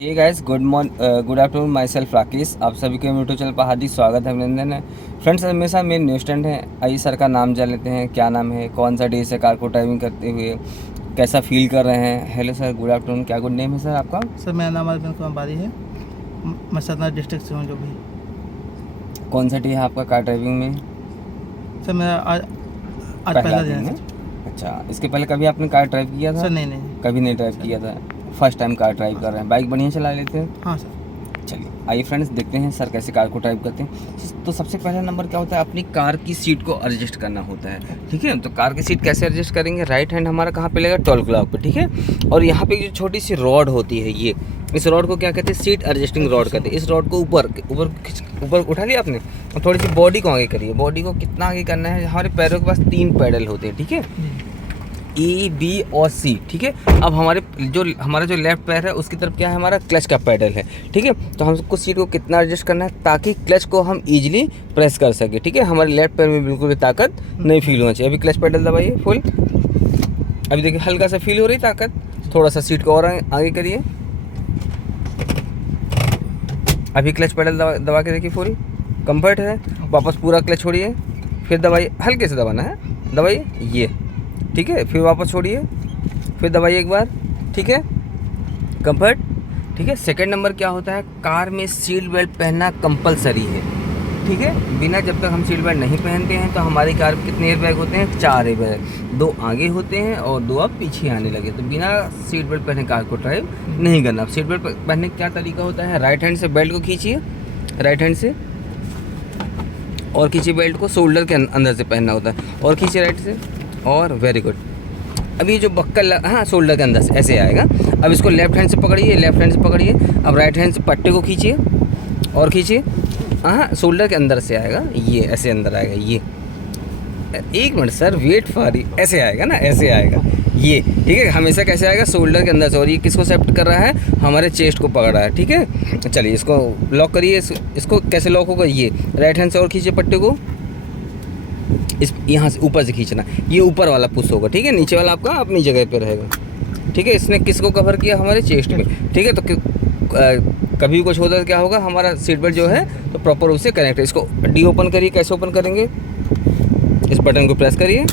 ये guys good afternoon, my self Rakesh. आप सभी को यूट्यूब चैनल पर हार्दिक स्वागत है, अभिनंदन है। फ्रेंड्स, हमेशा मेरे न्यू स्टूडेंट हैं। आइए सर का नाम जान लेते हैं। क्या नाम है, कौन सा डे से कार को ड्राइविंग करते हुए कैसा फील कर रहे हैं। Hello sir, good afternoon. क्या गुड नेम है सर आपका? सर मेरा नाम अरविंद कुमार बारी है। मैं सतना डिस्ट्रिक्ट से हूँ। जो भी कौन सा डे है आपका कार ड्राइविंग में? सर मेरा आज पहला दिन है। अच्छा, इसके पहले कभी आपने कार ड्राइव किया था? सर नहीं। कभी नहीं ड्राइव किया था, फर्स्ट टाइम कार ड्राइव कर रहे हैं। बाइक बढ़िया चला लेते हैं? हाँ सर। चलिए आइए फ्रेंड्स, देखते हैं सर कैसे कार को ड्राइव करते हैं। तो सबसे पहला नंबर क्या होता है, अपनी कार की सीट को एडजस्ट करना होता है। ठीक है, तो कार की सीट कैसे एडजस्ट करेंगे? राइट हैंड हमारा कहाँ पे लगेगा? टोल क्लॉक पे। ठीक है, और यहाँ पे जो छोटी सी रॉड होती है, ये इस रॉड को क्या कहते हैं? सीट एडजस्टिंग रॉड कहते हैं। इस रॉड को ऊपर उठा लिया आपने, और थोड़ी सी बॉडी को आगे करिए। बॉडी को कितना आगे करना है? हमारे पैरों के पास 3 पैडल होते हैं। ठीक है, E, B और C। ठीक है, अब हमारा जो लेफ्ट पैर है उसकी तरफ क्या है? हमारा क्लच का पैडल है। ठीक है, तो हमको सीट को कितना एडजस्ट करना है ताकि क्लच को हम इजीली प्रेस कर सके। ठीक है, हमारे लेफ्ट पैर में बिल्कुल भी ताकत नहीं फील होना चाहिए। अभी क्लच पैडल दबाइए फुल। अभी देखिए हल्का सा फील हो रही ताकत। थोड़ा सा सीट को और आगे करिए। अभी क्लच पैडल दबा के देखिए, फुल कंफर्ट है। वापस पूरा क्लच छोड़िए, फिर दबाइए। हल्के से दबाना है, दबाइए ये। ठीक है, फिर वापस छोड़िए, फिर दबाइए एक बार। ठीक है, कंफर्ट। ठीक है, सेकंड नंबर क्या होता है? कार में सीट बेल्ट पहनना कंपलसरी है। ठीक है, बिना जब तक हम सीट बेल्ट नहीं पहनते हैं तो हमारी कार में कितने एयर बैग होते हैं? 4 एयर बैग। 2 आगे होते हैं और 2 अब पीछे आने लगे। तो बिना सीट बेल्ट पहने कार को ड्राइव नहीं करना। सीट बेल्ट पहनने का क्या तरीका होता है? राइट हैंड से बेल्ट को खींचिए, राइट हैंड से, और खींचिए बेल्ट को। शोल्डर के अंदर से पहनना होता है, और खींचिए राइट से, और वेरी गुड। अब ये जो बक्कल, हाँ, शोल्डर के अंदर से ऐसे आएगा। अब इसको लेफ्ट हैंड से पकड़िए, लेफ्ट हैंड से पकड़िए। अब राइट हैंड से पट्टे को खींचिए और खींचिए। हाँ, शोल्डर के अंदर से आएगा, ये ऐसे अंदर आएगा। ये 1 मिनट सर, वेट फॉर, ऐसे आएगा ना, ऐसे आएगा ये। ठीक है, हमेशा कैसे आएगा? शोल्डर के अंदर से। और ये किसको सेप्ट कर रहा है? हमारे चेस्ट को पकड़ रहा है। ठीक है, चलिए इसको लॉक करिए। इसको कैसे लॉक होगा? ये राइट हैंड से और खींचिए पट्टे को, इस यहाँ से ऊपर से खींचना। ये ऊपर वाला पुश होगा। ठीक है, नीचे वाला आपका अपनी जगह पे रहेगा। ठीक है, इसने किसको कवर किया? हमारे चेस्ट में। ठीक है, तो कभी कुछ होता है क्या होगा? हमारा सीट बेल्ट जो है तो प्रॉपर रूप से कनेक्ट है। इसको डी ओपन करिए। कैसे ओपन करेंगे? इस बटन को प्रेस करिए,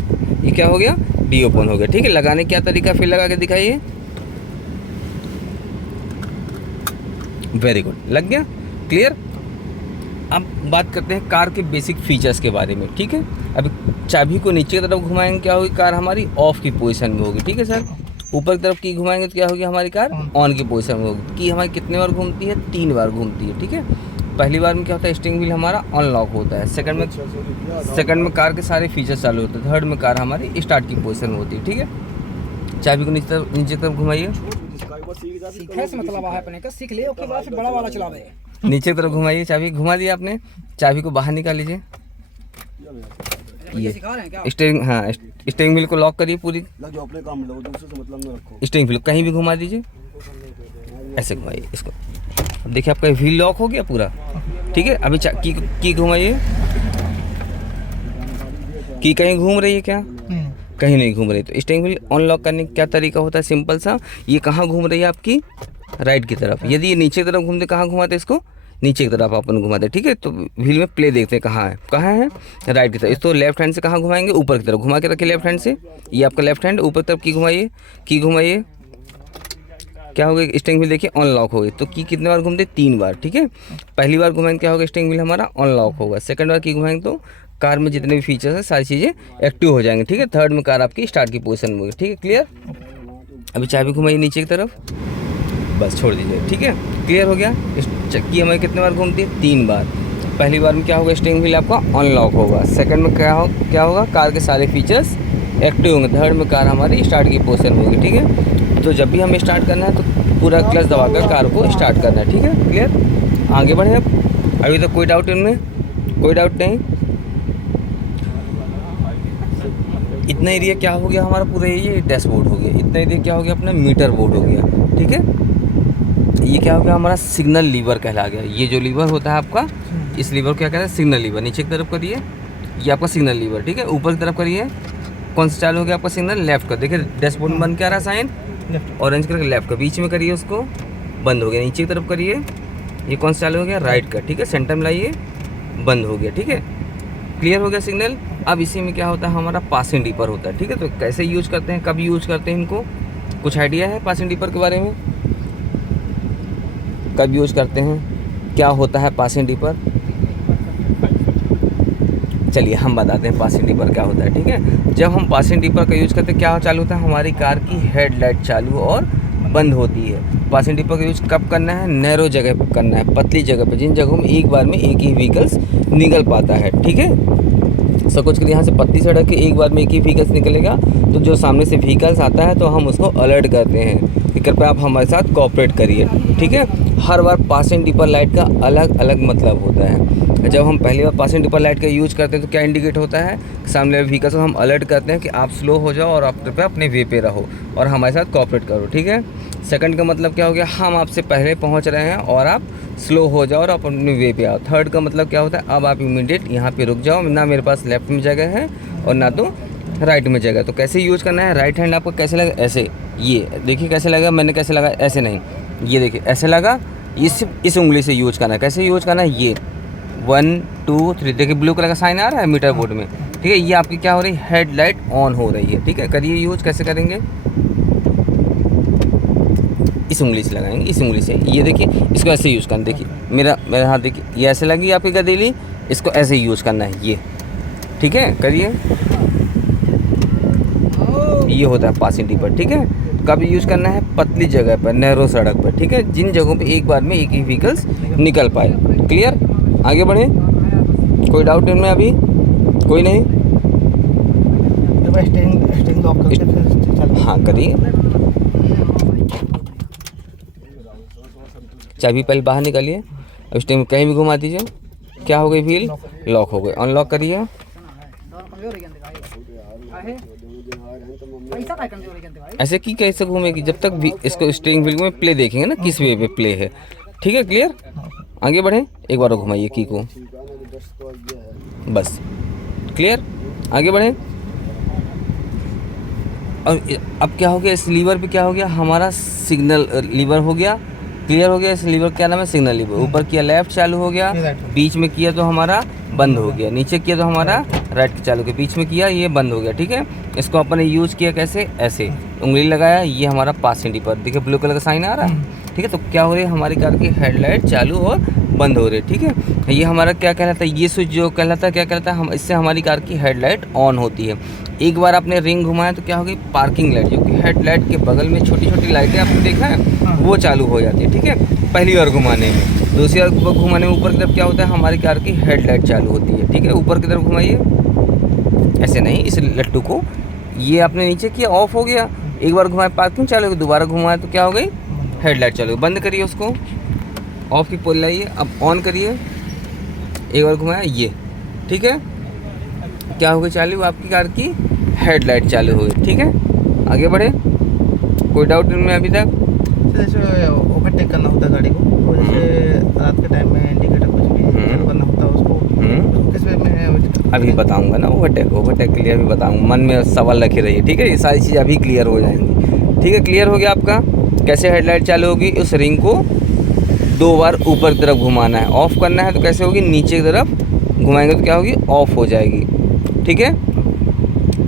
ये क्या हो गया? डी ओपन हो गया। ठीक है, लगाने क्या तरीका, फिर लगा के दिखाइए। वेरी गुड, लग गया, क्लियर। अब बात करते हैं कार के बेसिक फीचर्स के बारे में। ठीक है, अभी चाबी को नीचे की तरफ घुमाएंगे, क्या होगी? कार हमारी ऑफ की पोजीशन में होगी। ठीक है सर, ऊपर की तरफ की घुमाएंगे तो क्या होगी? हमारी कार ऑन की पोजीशन में होगी। की हमारी कितने बार घूमती है? 3 बार घूमती है। ठीक है, पहली बार में क्या होता है? स्टीयरिंग व्हील हमारा अनलॉक होता है। सेकंड में कार के सारे फीचर्स चालू होते हैं। थर्ड में कार हमारी स्टार्ट की पोजीशन में होती है। ठीक है, चाबी को नीचे तरफ घुमाइए। सीखने से मतलब है अपने का, सीख ले उसके बाद फिर बड़ा वाला चलावे। नीचे तरफ घुमाइए। चाबी घुमा दिया आपने, चाबी को बाहर निकाल लीजिए। ये स्टीयरिंग, हाँ, स्टीयरिंग व्हील को लॉक करिए पूरी। अपने काम में दूसरे से मतलब न रखो। स्टीयरिंग व्हील कहीं भी घुमा दीजिए, ऐसे घुमाइए इसको। अब देखिए आपका व्हील लॉक हो गया पूरा। ठीक है, अभी की घुमाइए। की कहीं घूम रही है क्या? कहीं नहीं घूम रही। तो स्टीयरिंग व्हील अनलॉक करने का क्या तरीका होता है? सिंपल सा, ये कहाँ घूम रही है? आपकी राइट की तरफ। यदि ये नीचे की तरफ घूमते, कहाँ घुमाते इसको? नीचे की तरफ अपन घुमाते। ठीक है, तो व्हील में प्ले देखते हैं कहाँ है, कहाँ है? राइट की तरफ। इसको लेफ्ट हैंड से कहाँ घुमाएंगे? ऊपर की तरफ घुमा के रखिए लेफ्ट हैंड से। ये आपका लेफ्ट हैंड ऊपर की तरफ। की घुमाइए, क्या हो गया? स्टीयरिंग व्हील देखिए अनलॉक हो गई। तो की कितने बार घूमते? 3 बार। ठीक है, पहली बार घुमाएंगे क्या होगा? स्टीयरिंग व्हील हमारा अनलॉक होगा। सेकंड बार की घुमाएंगे तो कार में जितने भी फीचर्स हैं सारी चीज़ें एक्टिव हो जाएंगी। ठीक है, थर्ड में कार आपकी स्टार्ट की पोजीशन में होगी। ठीक है, क्लियर। अभी चाबी घुमाइए नीचे की तरफ, बस छोड़ दीजिए। ठीक है, क्लियर हो गया। चक्की हमारी कितने बार घूमती है? 3 बार। पहली बार में क्या होगा? स्टीयरिंग व्हील आपका अनलॉक होगा। सेकंड में क्या होगा? कार के सारे फीचर्स एक्टिव होंगे। थर्ड में कार हमारी स्टार्ट की पोजीशन में होगी। ठीक है, तो जब भी हमें स्टार्ट करना है तो पूरा क्लच दबाकर कार को स्टार्ट करना है। ठीक है, क्लियर। आगे बढ़े अब। अभी तक कोई डाउट इनमें? कोई डाउट नहीं। इतना एरिया क्या हो गया हमारा? पूरा ये डैशबोर्ड हो गया। इतना एरिया क्या हो गया? अपना मीटर बोर्ड हो गया। ठीक है, ये क्या हो गया? हमारा सिग्नल लीवर कहला गया। ये जो लीवर होता है आपका, इस लीवर को क्या कहते हैं? Signal lever. नीचे की तरफ करिए, ये आपका सिग्नल लीवर। ठीक है, ऊपर की तरफ करिए। कौन सा चालू हो गया आपका सिग्नल? लेफ्ट का। देखिए डैशबोर्ड में बन के आ रहा है साइन, ऑरेंज कलर का लेफ्ट का। बीच में करिए उसको, बंद हो गया। नीचे की तरफ करिए, ये कौन सा चालू हो गया, राइट का, ठीक है। सेंटर में लाइए, बंद हो गया, ठीक है। क्लियर हो गया सिग्नल। अब इसी में क्या होता है, हमारा पासिंग डीपर होता है, ठीक है। तो कैसे यूज करते हैं, कब यूज करते हैं इनको, कुछ आइडिया है पासिंग डीपर के बारे में, कब यूज करते हैं, क्या होता है पासिंग डीपर? चलिए हम बताते हैं पासिंग डीपर क्या होता है, ठीक है। जब हम पासिंग डीपर का यूज़ करते हैं, क्या चालू होता है, हमारी कार की हेडलाइट चालू और बंद होती है। पासिंग डीपर का यूज़ कब करना है, नैरो जगह पर करना है, पतली जगह पर, जिन जगहों में एक बार में एक ही व्हीकल्स निकल पाता है, ठीक है। सपोज करिए यहाँ से पतली सड़क के एक बार में एक ही व्हीकल्स निकलेगा, तो जो सामने से व्हीकल्स आता है तो हम उसको अलर्ट करते हैं कि कृपया आप हमारे साथ कोऑपरेट करिए, ठीक है। हर बार पासिंग डीपर लाइट का अलग अलग मतलब होता है। जब हम पहली बार पासिंग डीपर लाइट का यूज़ करते हैं तो क्या इंडिकेट होता है, सामने व्हीकल्स को हम अलर्ट करते हैं कि आप स्लो हो जाओ और आप कृपया अपने वे पे रहो और हमारे साथ कोऑपरेट करो, ठीक है। सेकंड का मतलब क्या हो गया, हम आपसे पहले पहुंच रहे हैं और आप स्लो हो जाओ और आप अपने वे पे आओ। थर्ड का मतलब क्या होता है, अब आप इमीडिएट यहाँ पे रुक जाओ, ना मेरे पास लेफ्ट में जगह है और ना तो राइट में जगह। तो कैसे यूज़ करना है, राइट हैंड आपको कैसे लगा, ऐसे, ये देखिए कैसे लगा, मैंने कैसे लगा, ऐसे नहीं, ये देखिए ऐसे लगा। इस उंगली से यूज करना है। कैसे यूज करना है, ये 1 2 3, देखिए ब्लू कलर का साइन आ रहा है मीटर बोर्ड में, ठीक है। ये आपकी क्या हो रही है, हेडलाइट ऑन हो रही है, ठीक है। करिए यूज, कैसे करेंगे, इस उंगली से लगाएंगे, इस उंगली से, ये देखिए इसको ऐसे यूज़ करना, देखिए मेरा हाथ देखिए, ये ऐसे लगी आपकी गदेली, इसको ऐसे यूज़ करना है, ये, ठीक है। करिए, ये होता है पासिंग डीपर, ठीक है। कब यूज़ करना है, पतली जगह पर, नैरो सड़क पर, ठीक है, जिन जगहों पे एक बार में एक ही व्हीकल्स निकल पाए। क्लियर, आगे बढ़े, कोई डाउट इनमें अभी, कोई नहीं? स्टेरिंग लॉक करके फिर चल। हाँ करिए, चाबी पहले बाहर निकालिए, अब स्टेरिंग कहीं भी घुमा दीजिए, क्या हो गई, व्हील लॉक हो गई। अनलॉक करिए, ऐसे की कैसे घूमेगी, जब तक भी इसको स्टीयरिंग व्हील में प्ले देखेंगे ना, किस वे पे प्ले है, ठीक है। क्लियर, आगे बढ़े, एक बार और घुमाइए की को, बस। क्लियर, आगे बढ़े। और अब क्या हो गया, इस लीवर पे क्या हो गया, हमारा सिग्नल लीवर हो गया। क्लियर हो गया, इस लीवर क्या नाम है, सिग्नल लीवर। ऊपर किया लेफ्ट चालू हो गया, बीच में किया तो हमारा बंद हो गया, नीचे किया तो हमारा राइट चालू किया, बीच में किया ये बंद हो गया, ठीक है। इसको अपन ने यूज़ किया कैसे, ऐसे उंगली लगाया, ये हमारा पासिंग डीपर, देखिए ब्लू कलर का साइन आ रहा है, ठीक है। तो क्या हो रही है, हमारी कार की हेडलाइट चालू और बंद हो रही है, ठीक है। ये हमारा क्या कहलाता है, ये स्विच जो कहलाता है, क्या कहलाता है, हम इससे हमारी कार की हेडलाइट ऑन होती है। एक बार आपने रिंग घुमाया तो क्या होगी, पार्किंग लाइट, जो कि हेडलाइट के बगल में छोटी छोटी लाइटें आपने देखा है, वो चालू हो जाती है, ठीक है, पहली बार घुमाने में। दूसरी बार घुमाने में ऊपर की तरफ क्या होता है, हमारी कार की हेडलाइट चालू होती है, ठीक है। ऊपर की तरफ घुमाइए, ऐसे नहीं, इस लट्टू को, ये आपने नीचे किया, ऑफ हो गया। एक बार घुमाया पार्किंग चालू हो गई, दोबारा घुमाया तो क्या हो गई, हेडलाइट चालू हो गई। बंद करिए उसको, ऑफ की पोल लाइए, अब ऑन करिए, एक बार घुमाया ये, ठीक है, क्या हो गई चालू, आपकी कार की हेडलाइट चालू हो गई, ठीक है। आगे बढ़े, कोई डाउट इनमें अभी तक? जैसे ओवरटेक करना होता है गाड़ी को, तो जैसे रात के टाइम में इंडिकेटर कुछ भी चालू करना होता है उसको किस वे में अभी बताऊंगा ना, ओवरटेक के लिए अभी बताऊंगा, मन में सवाल रखे रहिए, ठीक है। ये सारी चीज़ अभी क्लियर हो जाएंगी, ठीक है। क्लियर हो गया आपका, कैसे हेडलाइट चालू होगी, उस रिंग को 2 बार ऊपर की तरफ घुमाना है, ऑफ करना है तो कैसे होगी, नीचे की तरफ घुमाएंगे तो क्या होगी, ऑफ हो जाएगी, ठीक है।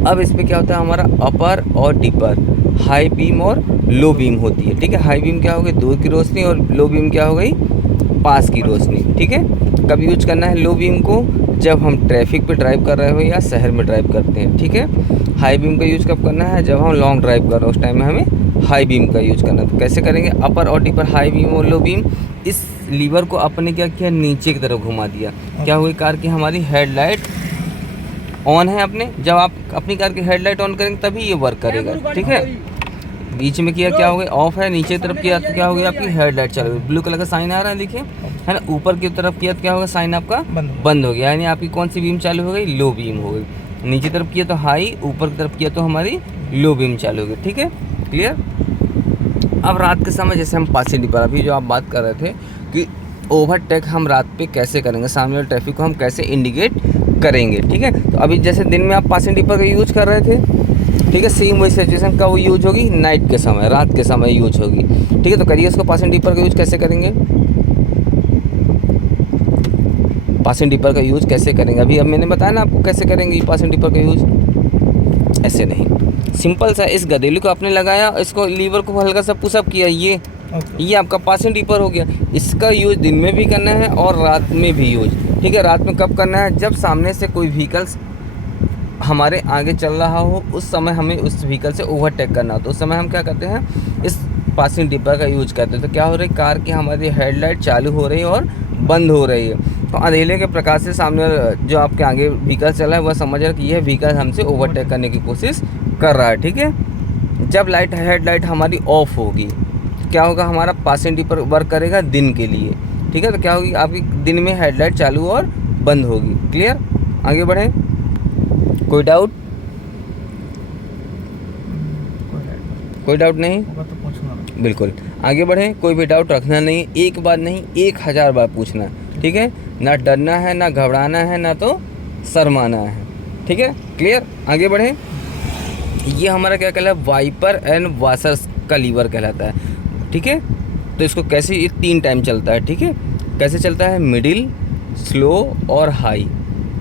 अब इस पर क्या होता है, हमारा अपर और डीपर, हाई बीम और लो बीम होती है, ठीक है। हाई बीम क्या हो गई, दूर की रोशनी, और लो बीम क्या हो गई, पास की रोशनी, ठीक है। कब यूज करना है लो बीम को, जब हम ट्रैफिक पे ड्राइव कर रहे हो या शहर में ड्राइव करते हैं, ठीक है। हाई बीम का यूज़ कब करना है, जब हम लॉन्ग ड्राइव कर रहे हो, उस टाइम में हमें हाई बीम का यूज़ करना है। तो कैसे करेंगे, अपर और डीपर, हाई बीम और लो बीम। इस लीवर को अपने क्या किया, नीचे की तरफ घुमा दिया, क्या हुई, कार की हमारी हेडलाइट ऑन है अपने। जब आप अपनी कार की हेडलाइट ऑन करेंगे तभी ये वर्क करेगा, ठीक है। बीच में किया क्या हो गया, ऑफ है, नीचे की तरफ किया तो क्या हो गया, आपकी हेडलाइट चालू हुई, ब्लू कलर का साइन आ रहा है, देखिए, है ना। ऊपर की तरफ किया तो क्या होगा, साइन आपका बंद हो गया, यानी आपकी कौन सी बीम चालू हो गई, लो बीम हो गई। नीचे तरफ किया तो हाई, ऊपर की तरफ किया तो हमारी लो बीम चालू हो गई, ठीक है। क्लियर। अब रात के समय जैसे हम पासिंग डीपर, अभी जो आप बात कर रहे थे कि ओवरटेक हम रात पे कैसे करेंगे, सामने वाले ट्रैफिक को हम कैसे इंडिकेट करेंगे, ठीक है। तो अभी जैसे दिन में आप पासिंग डीपर का यूज कर रहे थे, ठीक है। सेम वही सिचुएशन कब यूज होगी, नाइट के समय, रात के समय यूज होगी। ठीक है, तो करिए इसको पासिंग डिपर का यूज कैसे करेंगे, पासिंग डिपर का यूज कैसे करेंगे। अभी अब मैंने बताया ना आपको कैसे करेंगे पासिंग डिपर का यूज। ऐसे नहीं, सिंपल सा, इस गदेली को आपने लगाया, इसको लीवर को हल्का सा पुशअप किया, ये आपका पासिंग डिपर हो गया। इसका यूज दिन में भी करना है और रात में भी यूज। ठीक है, रात में कब करना है, जब सामने से कोई व्हीकल्स हमारे आगे चल रहा हो, उस समय हमें उस व्हीकल से ओवरटेक करना हो, तो उस समय हम क्या करते हैं, इस पासिंग डिपर का यूज करते हैं। तो क्या हो रही है, कार की हमारी हेडलाइट चालू हो रही है और बंद हो रही है, तो अंधेरे के प्रकाश से सामने जो आपके आगे व्हीकल चल रहा है वह समझ रहा है कि यह व्हीकल हमसे ओवरटेक करने की कोशिश कर रहा है। ठीक है, जब लाइट हेडलाइट हमारी ऑफ होगी, क्या होगा, हमारा पासिंग डिपर वर्क करेगा दिन के लिए। ठीक है, तो क्या होगी, आपकी दिन में हेडलाइट चालू और बंद होगी। क्लियर, आगे बढ़ें, कोई डाउट, कोई डाउट नहीं, होगा तो पूछूंगा। बिल्कुल आगे बढ़ें, कोई भी डाउट रखना नहीं, एक बार नहीं 1000 बार पूछना। ठीक है, ना डरना है, ना घबराना है, ना तो शर्माना है। ठीक है, क्लियर, आगे बढ़ें। ये हमारा क्या कहलाता है, वाइपर एंड वाशर्स का लीवर कहलाता है। ठीक है, तो इसको कैसे, ये 3 टाइम चलता है। ठीक है, कैसे चलता है, मिडिल, स्लो और हाई।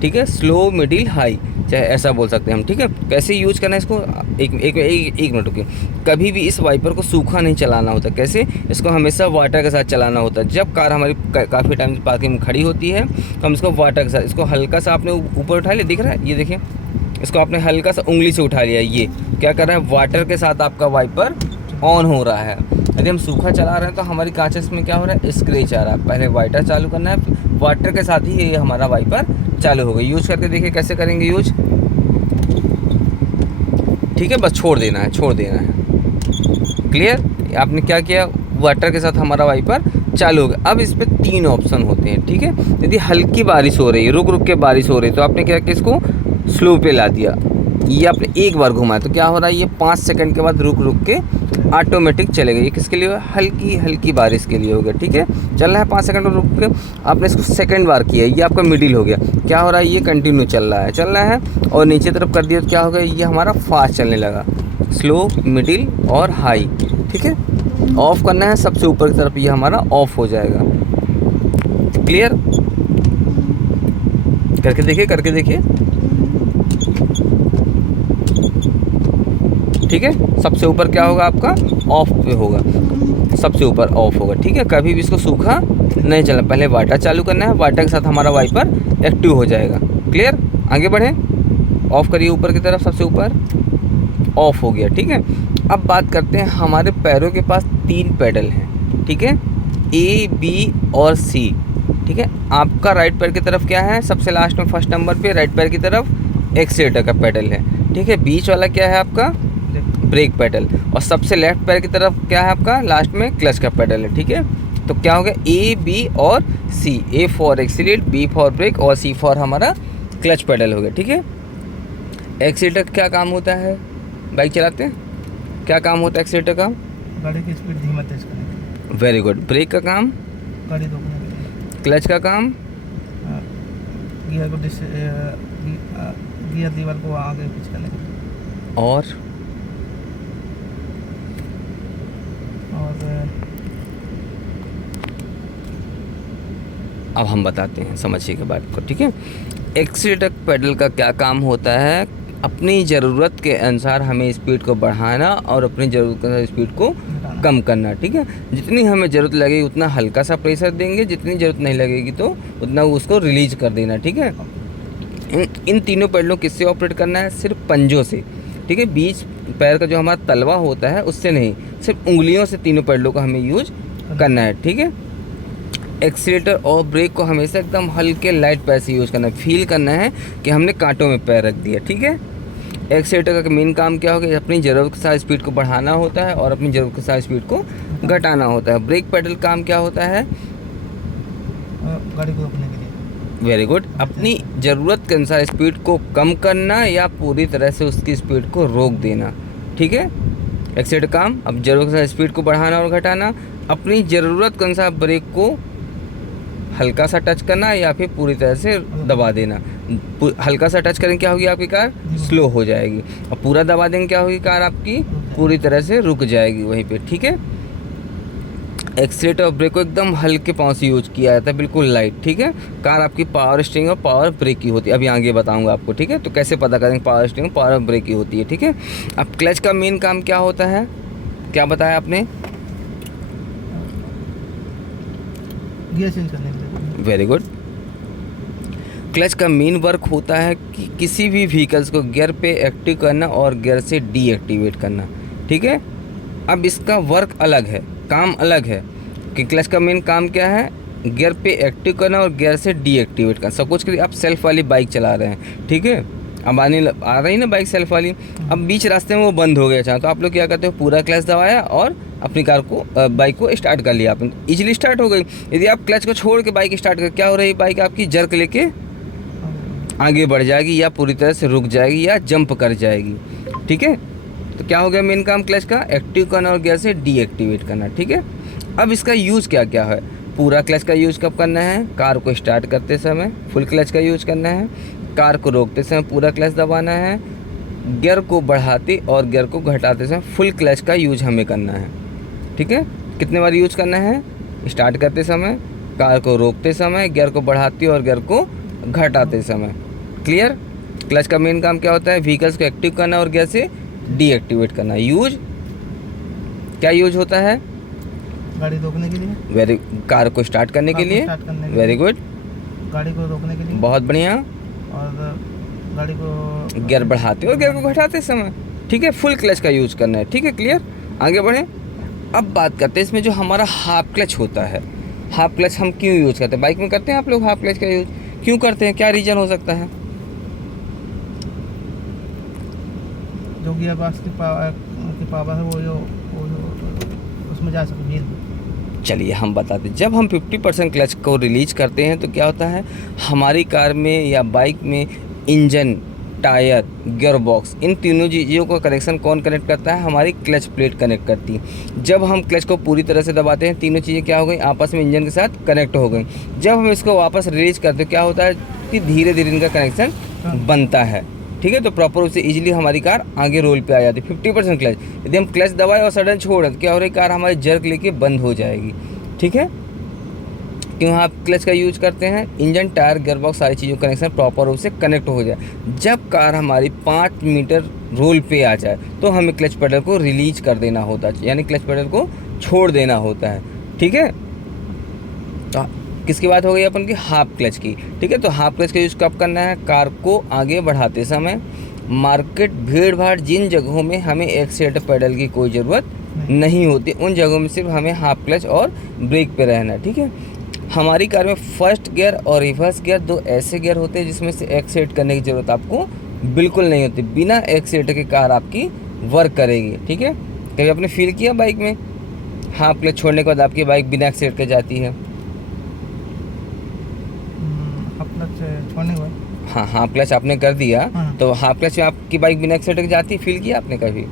ठीक है, स्लो, मिडिल, हाई, चाहे ऐसा बोल सकते हैं हम। ठीक है, कैसे यूज करना है इसको, एक मिनट रुकिए। कभी भी इस वाइपर को सूखा नहीं चलाना होता। कैसे, इसको हमेशा वाटर के साथ चलाना होता है। जब कार हमारी काफ़ी टाइम पार्किंग में खड़ी होती है तो हम इसको वाटर के साथ, इसको हल्का सा आपने ऊपर उठा लिया, दिख रहा है, ये देखिए, इसको आपने हल्का सा उंगली से उठा लिया, ये क्या कर रहा है, वाटर के साथ आपका वाइपर ऑन हो रहा है। यदि हम सूखा चला रहे हैं तो हमारी कांचेस में क्या हो रहा है, स्क्रैच आ रहा है। पहले वाइपर चालू करना है, वाटर के साथ ही ये हमारा वाइपर चालू होगा। यूज करके देखिए कैसे करेंगे यूज। ठीक है, बस छोड़ देना है, छोड़ देना है। क्लियर, आपने क्या किया, वाटर के साथ हमारा वाइपर चालू हो गया। अब इस पर 3 ऑप्शन होते हैं। ठीक है, यदि हल्की बारिश हो रही है, रुक रुक के बारिश हो रही है, तो आपने क्या किया, इसको स्लो पे ला दिया। ये आपने एक बार घुमाया तो क्या हो रहा है, ये 5 सेकंड के बाद रुक रुक के ऑटोमेटिक चलेगा। ये किसके लिए, हल्की हल्की बारिश के लिए हो गया। ठीक है, चल रहा है 5 सेकंड रुक के, आपने इसको सेकंड बार किया, ये आपका मिडिल हो गया। क्या हो रहा है, ये कंटिन्यू चल रहा है, और नीचे तरफ कर दिया तो क्या हो गया, ये हमारा फास्ट चलने लगा, स्लो, मिडिल और हाई। ठीक है, ऑफ करना है सबसे ऊपर की तरफ, ये हमारा ऑफ हो जाएगा। क्लियर, करके देखिए, करके देखिए। ठीक है, सबसे ऊपर क्या होगा, आपका ऑफ पे होगा, सबसे ऊपर ऑफ होगा। ठीक है, कभी भी इसको सूखा नहीं चलना, पहले वाटर चालू करना है, वाटर के साथ हमारा वाइपर एक्टिव हो जाएगा। क्लियर, आगे बढ़ें, ऑफ करिए ऊपर की तरफ, सबसे ऊपर ऑफ हो गया। ठीक है, अब बात करते हैं, हमारे पैरों के पास 3 पेडल हैं। ठीक है, A, B और C। ठीक है, आपका राइट पैर की तरफ क्या है, सबसे लास्ट में फर्स्ट नंबर पे राइट पैर की तरफ एक्सीलेटर का पेडल है। ठीक है, बीच वाला क्या है आपका, ब्रेक पेडल, और सबसे लेफ्ट पैर की तरफ क्या है आपका, लास्ट में क्लच का पेडल है। ठीक है, तो क्या हो गया, A, B और C, A for accelerate, B for brake और C फॉर हमारा क्लच पेडल हो गया। ठीक है, एक्सीलेटर का क्या काम होता है, बाइक चलाते हैं क्या काम होता है एक्सीलेटर का, गाड़ी की स्पीड धीमा तेज करने के लिए। Very good. ब्रेक का काम, गाड़ी रोकने के लिए। क्लच का काम, गियर को गियर दीवार को आगे पिच करने के लिए। और अब हम बताते हैं, समझिए के बात को। ठीक है, एक्सीलेटर पेडल का क्या काम होता है, अपनी ज़रूरत के अनुसार हमें स्पीड को बढ़ाना और अपनी ज़रूरत के अनुसार स्पीड को कम करना। ठीक है, जितनी हमें ज़रूरत लगेगी उतना हल्का सा प्रेशर देंगे, जितनी ज़रूरत नहीं लगेगी तो उतना उसको रिलीज कर देना। ठीक है, इन तीनों पैडलों किससे ऑपरेट करना है, सिर्फ पंजों से। ठीक है, बीच पैर का जो हमारा तलवा होता है उससे नहीं, सिर्फ उंगलियों से तीनों पैडलों का हमें यूज करना है। ठीक है, एक्सीलेटर और ब्रेक को हमेशा एकदम हल्के लाइट पैर से यूज़ करना है, फील करना है कि हमने कांटों में पैर रख दिया। ठीक है, एक्सीलेटर का मेन काम क्या होगा, अपनी ज़रूरत के साथ स्पीड को बढ़ाना होता है और अपनी ज़रूरत के साथ स्पीड को घटाना होता है। ब्रेक पेडल काम क्या होता है, गाड़ी को रोकने के लिए। वेरी गुड, अपनी ज़रूरत के अनुसार स्पीड को कम करना या पूरी तरह से उसकी स्पीड को रोक देना। ठीक है, एक्सीलेटर काम, अब ज़रूरत के साथ स्पीड को बढ़ाना और घटाना, अपनी ज़रूरत के अनुसार ब्रेक को हल्का सा टच करना या फिर पूरी तरह से दबा देना। हल्का सा टच करेंगे क्या होगी आपकी कार स्लो हो जाएगी, और पूरा दबा देंगे क्या होगी कार आपकी पूरी तरह से रुक जाएगी वहीं पे, ठीक है। एक्सीलेटर और ब्रेक को एकदम हल्के पाँव से यूज किया जाता है, बिल्कुल लाइट, ठीक है। कार आपकी पावर स्टीयरिंग और पावर ब्रेक की होती है, अभी आगे बताऊंगा आपको, ठीक है। तो कैसे पता करेंगे पावर स्टीयरिंग और पावर ब्रेक की होती है, ठीक है। अब क्लच का मेन काम क्या होता है, क्या बताया आपने? गियर चेंज करने के लिए। Very good. क्लच का मेन वर्क होता है कि किसी भी व्हीकल्स को गियर पे एक्टिव करना और गियर से डीएक्टिवेट करना, ठीक है। अब इसका वर्क अलग है, काम अलग है कि क्लच का मेन काम क्या है, गियर पे एक्टिव करना और गियर से डीएक्टिवेट करना। सपोज करिए आप सेल्फ वाली बाइक चला रहे हैं, ठीक है, अब आ रही ना बाइक सेल्फ वाली, अब बीच रास्ते में वो बंद हो गया चाहे, तो आप लोग क्या करते हो, पूरा क्लच दबाया और अपनी कार को बाइक को स्टार्ट कर लिया आपने, इजीली स्टार्ट हो गई। यदि आप क्लच को छोड़ के बाइक स्टार्ट कर, क्या हो रही है, बाइक आपकी जर्क लेके आगे बढ़ जाएगी या पूरी तरह से रुक जाएगी या जंप कर जाएगी, ठीक है। तो क्या हो गया मेन काम क्लच का, एक्टिव करना और गियर से डीएक्टिवेट करना, ठीक है। अब इसका यूज़ क्या क्या है, पूरा क्लच का यूज़ कब करना है, कार को स्टार्ट करते समय फुल क्लच का यूज़ करना है, कार को रोकते समय पूरा क्लच दबाना है, गियर को बढ़ाते और गियर को घटाते समय फुल क्लच का यूज हमें करना है, ठीक है। कितने बार यूज करना है, स्टार्ट करते समय, कार को रोकते समय, गियर को बढ़ाते और गियर को घटाते समय, क्लियर। क्लच का मेन काम क्या होता है, व्हीकल्स को एक्टिव करना और गियर से डीएक्टिवेट करना। यूज क्या यूज होता है, गाड़ी रोकने के लिए, कार को स्टार्ट करने के लिए, वेरी गुड, गाड़ी को रोकने के लिए, बहुत बढ़िया, और गाड़ी को गियर बढ़ाते और गियर को घटाते समय, ठीक है, फुल क्लच का यूज करना है, ठीक है, क्लियर। आगे बढ़ें। अब बात करते हैं इसमें जो हमारा हाफ क्लच होता है, हाफ क्लच हम क्यों यूज करते हैं, बाइक में करते हैं आप लोग हाफ क्लच का यूज क्यों करते हैं, क्या रीजन हो सकता है? जो गियर बॉक्स की पावर है वो उसमें जा सके व्हील। चलिए हम बताते हैं, जब हम 50% क्लच को रिलीज करते हैं तो क्या होता है, हमारी कार में या बाइक में इंजन, टायर, गियर बॉक्स, इन तीनों चीज़ों का कनेक्शन कौन कनेक्ट करता है, हमारी क्लच प्लेट कनेक्ट करती है। जब हम क्लच को पूरी तरह से दबाते हैं, तीनों चीज़ें क्या हो गई, आपस में इंजन के साथ कनेक्ट हो गई। जब हम इसको वापस रिलीज करते हैं, क्या होता है कि धीरे धीरे इनका कनेक्शन बनता है, ठीक है। तो प्रॉपर रूप से इजीली हमारी कार आगे रोल पे आ जाती है। 50% क्लच, यदि हम क्लच दबाए और सडन छोड़ तो क्या हो रही है, कार हमारी जर्क लेके बंद हो जाएगी, ठीक है। क्यों आप क्लच का यूज करते हैं, इंजन, टायर, गियर बॉक्स सारी चीज़ों का कनेक्शन प्रॉपर रूप से कनेक्ट हो जाए। जब कार हमारी 5 मीटर रोल पे आ जाए तो हमें क्लच पेडल को रिलीज कर देना होता है, यानी क्लच पेडल को छोड़ देना होता है, ठीक है। तो किसकी बात हो गई अपन की, हाफ क्लच की, ठीक है। तो हाफ क्लच का यूज़ कब करना है, कार को आगे बढ़ाते समय, मार्केट, भीड़ भाड़ जिन जगहों में हमें एक्सीलेटर पेडल की कोई ज़रूरत नहीं होती, उन जगहों में सिर्फ हमें हाफ क्लच और ब्रेक पे रहना है, ठीक है। हमारी कार में फर्स्ट गियर और रिवर्स गियर दो ऐसे गियर होते हैं जिसमें से एक्सीलेट करने की ज़रूरत आपको बिल्कुल नहीं होती, बिना एक्सीलेटर की कार आपकी वर्क करेगी, ठीक है। कभी आपने फील किया बाइक में हाफ क्लच छोड़ने के बाद आपकी बाइक बिना एक्सीलेट के जाती है? छोड़ने के बाद हाँ, हाफ क्लच आपने कर दिया, हाँ। तो हाफ क्लच में आपकी बाइक बिना एक्सीलेटर के जाती है, फील किया आपने कभी?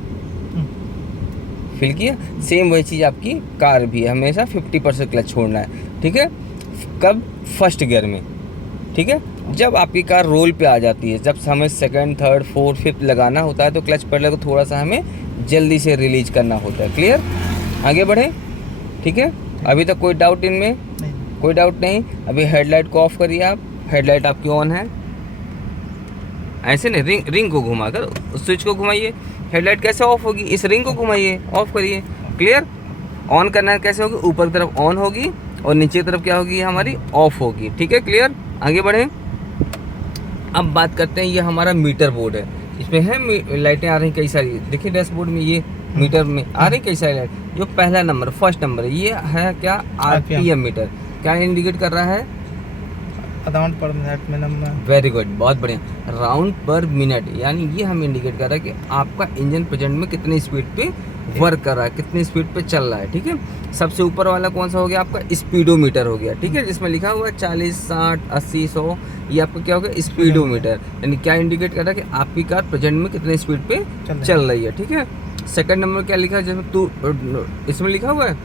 फील किया? सेम वही चीज़ आपकी कार भी है, हमेशा 50% क्लच छोड़ना है, ठीक है। कब? फर्स्ट गियर में, ठीक है। जब आपकी कार रोल पे आ जाती है, जब हमें सेकंड, थर्ड, फोर्थ, फिफ्थ लगाना होता है तो क्लच पेडल को थोड़ा सा हमें जल्दी से रिलीज करना होता है, क्लियर। आगे बढ़े, ठीक है। अभी तक कोई डाउट इनमें? नहीं। कोई डाउट नहीं। अभी हेडलाइट को ऑफ करिए आप, हेडलाइट आपकी ऑन है, ऐसे नहीं, रिंग को घुमाकर स्विच को घुमाइए, हेडलाइट कैसे ऑफ होगी, इस रिंग को घुमाइए, ऑफ करिए, क्लियर। ऑन करना है कैसे होगी, ऊपर की तरफ ऑन होगी और नीचे की तरफ क्या होगी, हमारी ऑफ होगी, ठीक है, क्लियर। आगे बढ़ें। अब बात करते हैं, ये हमारा मीटर बोर्ड है, इसमें है लाइटें आ रही कई सारी, देखिए डैशबोर्ड में ये मीटर में आ रही कई सारी लाइट। जो पहला नंबर, फर्स्ट नंबर है, ये है क्या, आरपीएम मीटर। क्या इंडिकेट कर रहा है, राउंड पर मिनट में नंबर। वेरी गुड, बहुत बढ़िया, राउंड पर मिनट, यानी ये हमें इंडिकेट कर रहा है कि आपका इंजन प्रेजेंट में कितनी स्पीड पे वर्क कर रहा है, कितनी स्पीड पे चल रहा है, ठीक है। सबसे ऊपर वाला कौन सा हो गया, आपका स्पीडोमीटर हो गया, ठीक है, जिसमें लिखा हुआ है 40, 60, 80, 100, ये आपका क्या हो गया, स्पीडोमीटर, यानी क्या इंडिकेट कर रहा है कि आपकी कार प्रेजेंट में कितनी स्पीड पे चल रही है, ठीक है। सेकंड नंबर क्या लिखा है, जैसे इसमें लिखा हुआ है,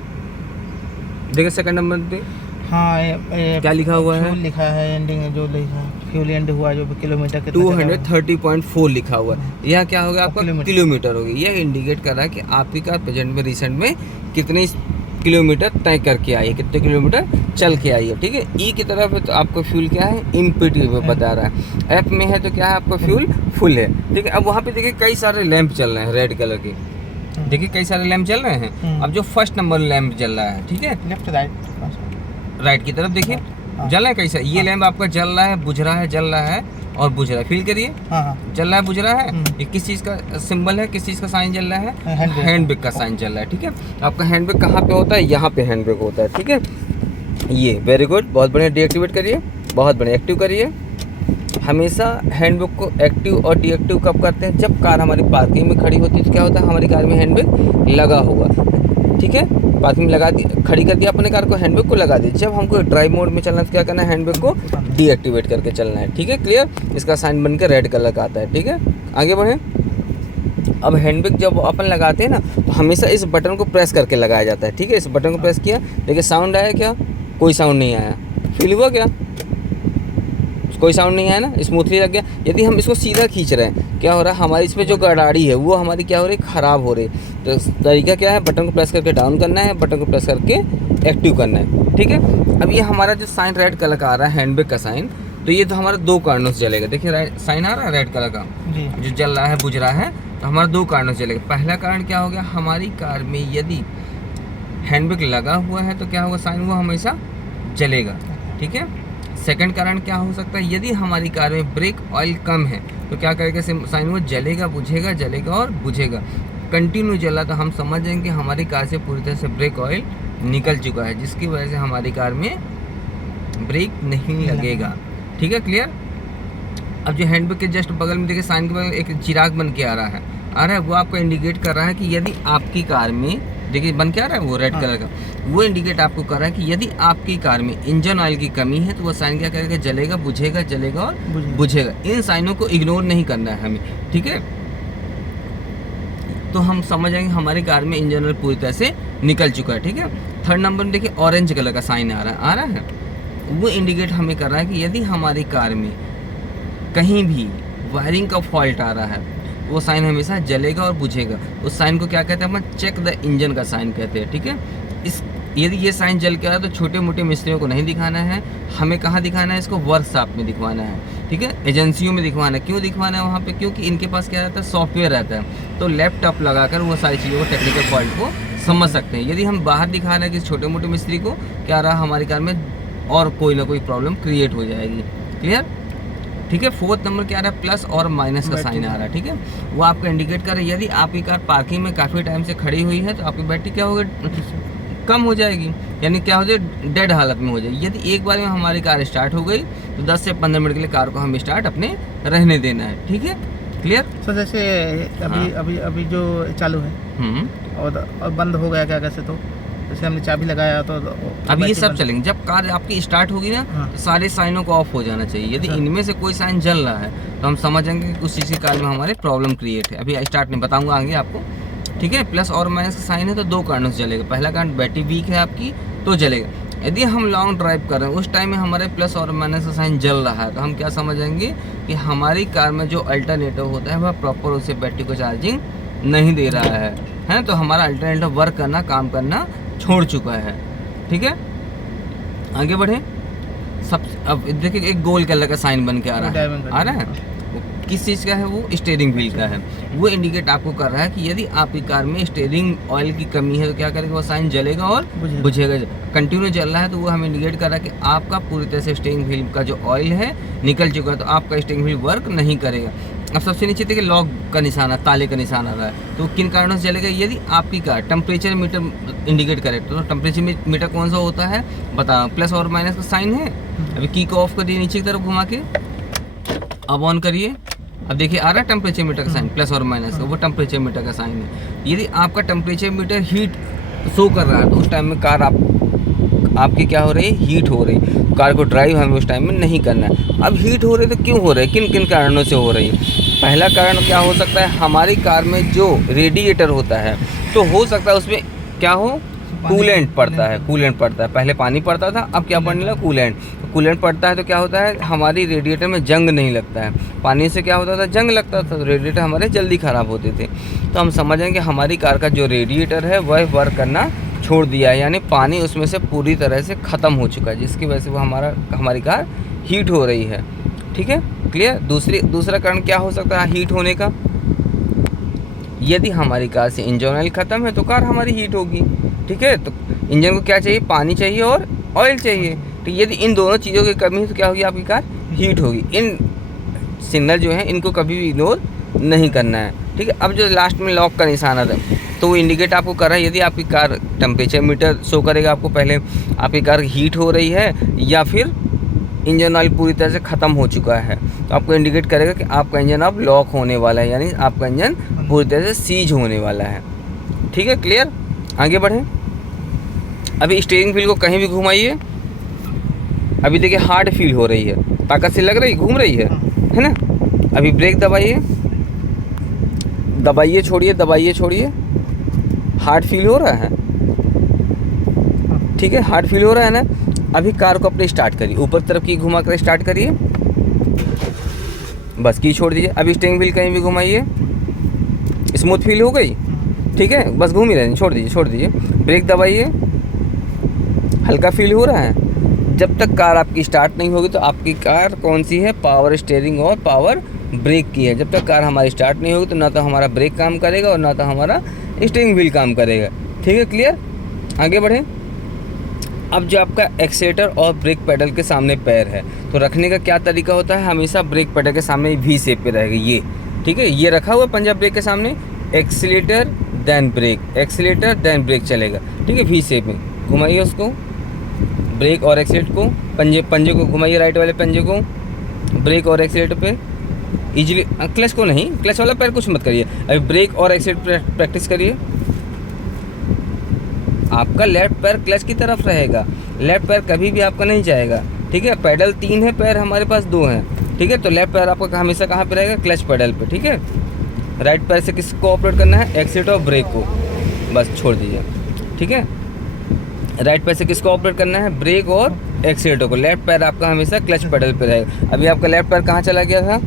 देखिए सेकंड नंबर पे हाँ ये क्या लिखा हुआ है? फ्यूल लिखा है, एंडिंग जो लिखा है फ्यूल एंड हुआ जो किलोमीटर के 230.4 लिखा हुआ है। यह क्या होगा आपका? किलोमीटर होगी। यह इंडिकेट कर रहा है कि आपकी कार प्रेजेंट में रिसेंट में कितने किलोमीटर तय करके आई है, कितने किलोमीटर चल के आई है। ठीक है, ई की तरफ है तो आपको फ्यूल क्या है? इनपुट बता रहा है। एफ में है तो क्या है? आपका फ्यूल फुल है। ठीक है, अब वहाँ पे देखिए कई सारे लैंप चल रहे हैं रेड कलर के। देखिए कई सारे लैंप चल रहे हैं। अब जो फर्स्ट नंबर लैंप जल रहा है, ठीक है, लेफ्ट राइट की तरफ देखिए जल रहा है कैसा। ये लैंप आपका जल रहा है, बुझ रहा है, जल रहा है और बुझ रहा है। फील करिए, जल रहा है, बुझ रहा है। ये किस चीज़ का सिंबल है, किस चीज़ का साइन जल रहा है? हैंडब्रेक का साइन जल रहा है। ठीक है, आपका हैंडब्रेक कहाँ पे होता है? यहाँ पे हैंडब्रेक होता है। ठीक है, ये वेरी गुड, बहुत बढ़िया। डीएक्टिवेट करिए, बहुत बढ़िया। एक्टिव करिए। हमेशा हैंडब्रेक को एक्टिव और डीएक्टिव कब करते हैं? जब कार हमारी पार्किंग में खड़ी होती है तो क्या होता है? हमारी कार में हैंडब्रेक लगा होगा। ठीक है, पार्किंग में लगा दी, खड़ी कर दिया अपने कार को, हैंडब्रेक को लगा दी। जब हमको ड्राइव मोड में चलना है तो क्या करना है? हैंडब्रेक को डीएक्टिवेट करके चलना है। ठीक है, क्लियर। इसका साइन बन के रेड कलर का आता है। ठीक है, आगे बढ़ें। अब हैंडब्रेक जब अपन लगाते हैं ना तो हमेशा इस बटन को प्रेस करके लगाया जाता है। ठीक है, इस बटन को प्रेस किया, देखिए साउंड आया क्या? कोई साउंड नहीं आया। फील हुआ क्या? कोई साउंड नहीं आया ना, स्मूथली लग गया। यदि हम इसको सीधा खींच रहे हैं, क्या हो रहा है? हमारी इसमें जो गड़ाड़ी है वो हमारी क्या हो रही है? ख़राब हो रही है। तो तरीका क्या है? बटन को प्रेस करके डाउन करना है, बटन को प्रेस करके एक्टिव करना है। ठीक है, अब ये हमारा जो साइन रेड कलर का आ रहा है हैंडब्रेक का साइन, तो ये तो हमारा दो कारणों से जलेगा। देखिए साइन आ रहा है रेड कलर का जो जल रहा है, बुझ रहा है, तो हमारा दो कारणों से जलेगा। पहला कारण क्या हो गया? हमारी कार में यदि हैंडब्रेक लगा हुआ है तो क्या होगा? साइन वो हमेशा जलेगा। ठीक है, सेकंड कारण क्या हो सकता है? यदि हमारी कार में ब्रेक ऑयल कम है तो क्या करेगा? साइन वो जलेगा, बुझेगा, जलेगा और बुझेगा। कंटिन्यू जला तो हम समझ जाएंगे कि हमारी कार से पूरी तरह से ब्रेक ऑयल निकल चुका है, जिसकी वजह से हमारी कार में ब्रेक नहीं लगेगा। ठीक है, क्लियर। अब जो हैंडब्रेक के जस्ट बगल में देखिए साइन के बगल एक चिराग बन के आ रहा है, वो आपको इंडिकेट कर रहा है कि यदि आपकी कार में, देखिए बन के आ रहा है वो रेड कलर का, वो इंडिकेट आपको कर रहा है कि यदि आपकी कार में इंजन ऑयल की कमी है तो वो साइन क्या करेगा? जलेगा, बुझेगा, जलेगा और बुझेगा। इन साइनों को इग्नोर नहीं करना है हमें। ठीक है, तो हम समझ जाएंगे हमारी कार में इंजन ऑयल पूरी तरह से निकल चुका है। ठीक है, थर्ड नंबर में देखिए ऑरेंज कलर का साइन आ रहा है, वो इंडिकेट हमें कर रहा है कि यदि हमारी कार में कहीं भी वायरिंग का फॉल्ट आ रहा है वो साइन हमेशा जलेगा और बुझेगा। उस साइन को क्या कहते हैं? अपन चेक द इंजन का साइन कहते हैं। ठीक है, यदि ये साइन जल के आ रहा है तो छोटे मोटे मिस्त्रियों को नहीं दिखाना है, हमें कहाँ दिखाना है? इसको वर्कशॉप में दिखवाना है। ठीक है, एजेंसियों में दिखवाना है। क्यों दिखवाना है वहाँ पे? क्योंकि इनके पास क्या रहता है? सॉफ्टवेयर रहता है, तो लैपटॉप लगाकर वो सारी चीज़ों को, टेक्निकल फॉल्ट को समझ सकते हैं। यदि हम बाहर दिखा रहे हैं कि छोटे मोटे मिस्त्री को, क्या रहा? हमारी कार में और कोई ना कोई प्रॉब्लम क्रिएट हो जाएगी। क्लियर। ठीक है, फोर्थ नंबर क्या आ रहा है? प्लस और माइनस का साइन आ रहा है। ठीक है, वो आपको इंडिकेट कर रहा है यदि आपकी कार पार्किंग में काफ़ी टाइम से खड़ी हुई है तो आपकी बैटरी क्या होगी? कम हो जाएगी, यानी क्या हो जाए? डेड हालत में हो जाएगी। यदि एक बार में हमारी कार स्टार्ट हो गई तो 10 से 15 मिनट के लिए कार को हम स्टार्ट अपने रहने देना है। ठीक है, क्लियर। सर जैसे अभी जो चालू है और बंद हो गया क्या कैसे? तो जैसे हमने चाबी लगाया तो अभी ये सब चलेंगे। जब कार आपकी स्टार्ट होगी ना तो सारे साइनों को ऑफ हो जाना चाहिए। यदि इनमें से कोई साइन जल रहा है तो हम समझेंगे कि उस चीज़ की कार में हमारे प्रॉब्लम क्रिएट है। अभी स्टार्ट नहीं बताऊंगा आगे आपको। ठीक है, प्लस और माइनस का साइन है तो दो कारणों से जलेगा। पहला कारण बैटरी वीक है आपकी तो जलेगा। यदि हम लॉन्ग ड्राइव कर रहे हैं उस टाइम में हमारे प्लस और माइनस का साइन जल रहा है तो हम क्या समझेंगे कि हमारी कार में जो अल्टरनेटिव होता है वह प्रॉपर उसे बैटरी को चार्जिंग नहीं दे रहा है, तो हमारा अल्टरनेटिव वर्क करना, काम करना छोड़ चुका है। ठीक है, आगे बढ़े। सब अब देखिए एक गोल कलर का साइन बन के आ रहा है। किस चीज़ का है? वो स्टीयरिंग व्हील का है। वो इंडिकेट आपको कर रहा है कि यदि आपकी कार में स्टीयरिंग ऑयल की कमी है तो क्या करेगा? वो साइन जलेगा और बुझेगा। कंटिन्यू जल रहा है तो वो हमें इंडिकेट कर रहा है कि आपका पूरी तरह से स्टीयरिंग व्हील का जो ऑयल है निकल चुका है, तो आपका स्टीयरिंग व्हील वर्क नहीं करेगा। अब सबसे नीचे देखिए लॉक का निशान, ताले का निशान आ रहा है, तो किन कारणों से जलेगा? यदि आपकी कार टेम्परेचर मीटर इंडिकेट करे तो टेम्परेचर मीटर कौन सा होता है बता, प्लस और माइनस का साइन है। अभी की को ऑफ करिए, नीचे की तरफ घुमा के, अब ऑन करिए। अब देखिए आ रहा है टेम्परेचर मीटर का साइन, प्लस और माइनस का, वो टेम्परेचर मीटर का साइन है। यदि आपका टेम्परेचर मीटर हीट शो कर रहा है तो उस टाइम में कार आपकी क्या हो रही है? हीट हो रही। कार को ड्राइव हमें उस टाइम में नहीं करना है। अब हीट हो रही तो क्यों हो रही है? किन किन कारणों से हो रही है? पहला कारण क्या हो सकता है? हमारी कार में जो रेडिएटर होता है तो हो सकता है उसमें क्या हो? कूलेंट पड़ता है, कूलेंट पड़ता है। पहले पानी पड़ता था, अब क्या पड़ने लगा, कूलेंट। तो कूलेंट पड़ता है तो क्या होता है, हमारी रेडिएटर में जंग नहीं लगता है। पानी से क्या होता था, जंग लगता था, तो रेडिएटर हमारे जल्दी ख़राब होते थे। तो हम समझें कि हमारी कार का जो रेडिएटर है वह वर्क करना छोड़ दिया है, यानी पानी उसमें से पूरी तरह से ख़त्म हो चुका है, जिसकी वजह से वो हमारी कार हीट हो रही है। ठीक है, क्लियर। दूसरा कारण क्या हो सकता है हीट होने का, यदि हमारी कार से इंजन ऑयल ख़त्म है तो कार हमारी हीट होगी। ठीक है, तो इंजन को क्या चाहिए, पानी चाहिए और ऑयल चाहिए। तो यदि इन दोनों चीज़ों की कमी है तो क्या होगी, आपकी कार हीट होगी। इन सिग्नल जो हैं इनको कभी भी इग्नोर नहीं करना है। ठीक है, अब जो लास्ट में लॉक का निशान आता है तो वो इंडिकेट आपको कर रहा है, यदि आपकी कार टेम्परेचर मीटर शो करेगा आपको पहले आपकी कार हीट हो रही है या फिर इंजन ऑयल पूरी तरह से ख़त्म हो चुका है, तो आपको इंडिकेट करेगा कि आपका इंजन अब लॉक होने वाला है, यानी आपका इंजन पूरी तरह से सीज होने वाला है। ठीक है, क्लियर। आगे बढ़ें। अभी स्टीयरिंग व्हील को कहीं भी घुमाइए, अभी देखिए हार्ड फील हो रही है, ताकत से लग रही, घूम रही है ना। अभी ब्रेक दबाइए, दबाइए छोड़िए, दबाइए छोड़िए, हार्ड फील हो रहा है। ठीक है, हार्ड फील हो रहा है ना। अभी कार को अपने स्टार्ट करिए, ऊपर तरफ की घुमा कर स्टार्ट करिए, बस की छोड़ दीजिए। अभी स्टीयरिंग व्हील कहीं भी घुमाइए, स्मूथ फील हो गई। ठीक है, बस घूम ही रहे, छोड़ दीजिए, छोड़ दीजिए। ब्रेक दबाइए, हल्का फील हो रहा है। जब तक कार आपकी स्टार्ट नहीं होगी तो आपकी कार कौन सी है, पावर स्टीयरिंग और पावर ब्रेक की है। जब तक कार हमारी स्टार्ट नहीं होगी तो ना तो हमारा ब्रेक काम करेगा और ना तो हमारा स्टीयरिंग व्हील काम करेगा। ठीक है, क्लियर। आगे बढ़ें। अब जो आपका एक्सीलेटर और ब्रेक पेडल के सामने पैर है तो रखने का क्या तरीका होता है, हमेशा ब्रेक पेडल के सामने वी शेप पे रहेगा ये। ठीक है, ये रखा हुआ पंजा ब्रेक के सामने, accelerator then brake, accelerator then brake चलेगा। ठीक है, वी शेप में घुमाइए उसको, ब्रेक और एक्सीलेटर को, पंजे को घुमाइए, राइट वाले पंजे को ब्रेक और एक्सीलेटर पे इजीली। क्लच को नहीं, क्लच वाला पैर कुछ मत करिए। अभी ब्रेक और एक्सीलेटर प्रैक्टिस करिए। आपका लेफ्ट पैर क्लच की तरफ रहेगा, लेफ्ट पैर कभी भी आपका नहीं जाएगा। ठीक है, पैडल 3 है, पैर हमारे पास 2 हैं। ठीक है, तो लेफ्ट पैर आपका हमेशा कहाँ पे रहेगा, क्लच पैडल पे। ठीक है, राइट पैर से किसको ऑपरेट करना है, एक्सीलेटर और ब्रेक को, बस छोड़ दीजिए। ठीक है, राइट पैर से किसको ऑपरेट करना है, ब्रेक और एक्सीलेटर को। लेफ्ट पैर आपका हमेशा क्लच पैडल पे रहेगा। अभी आपका लेफ्ट पैर कहाँ चला गया था,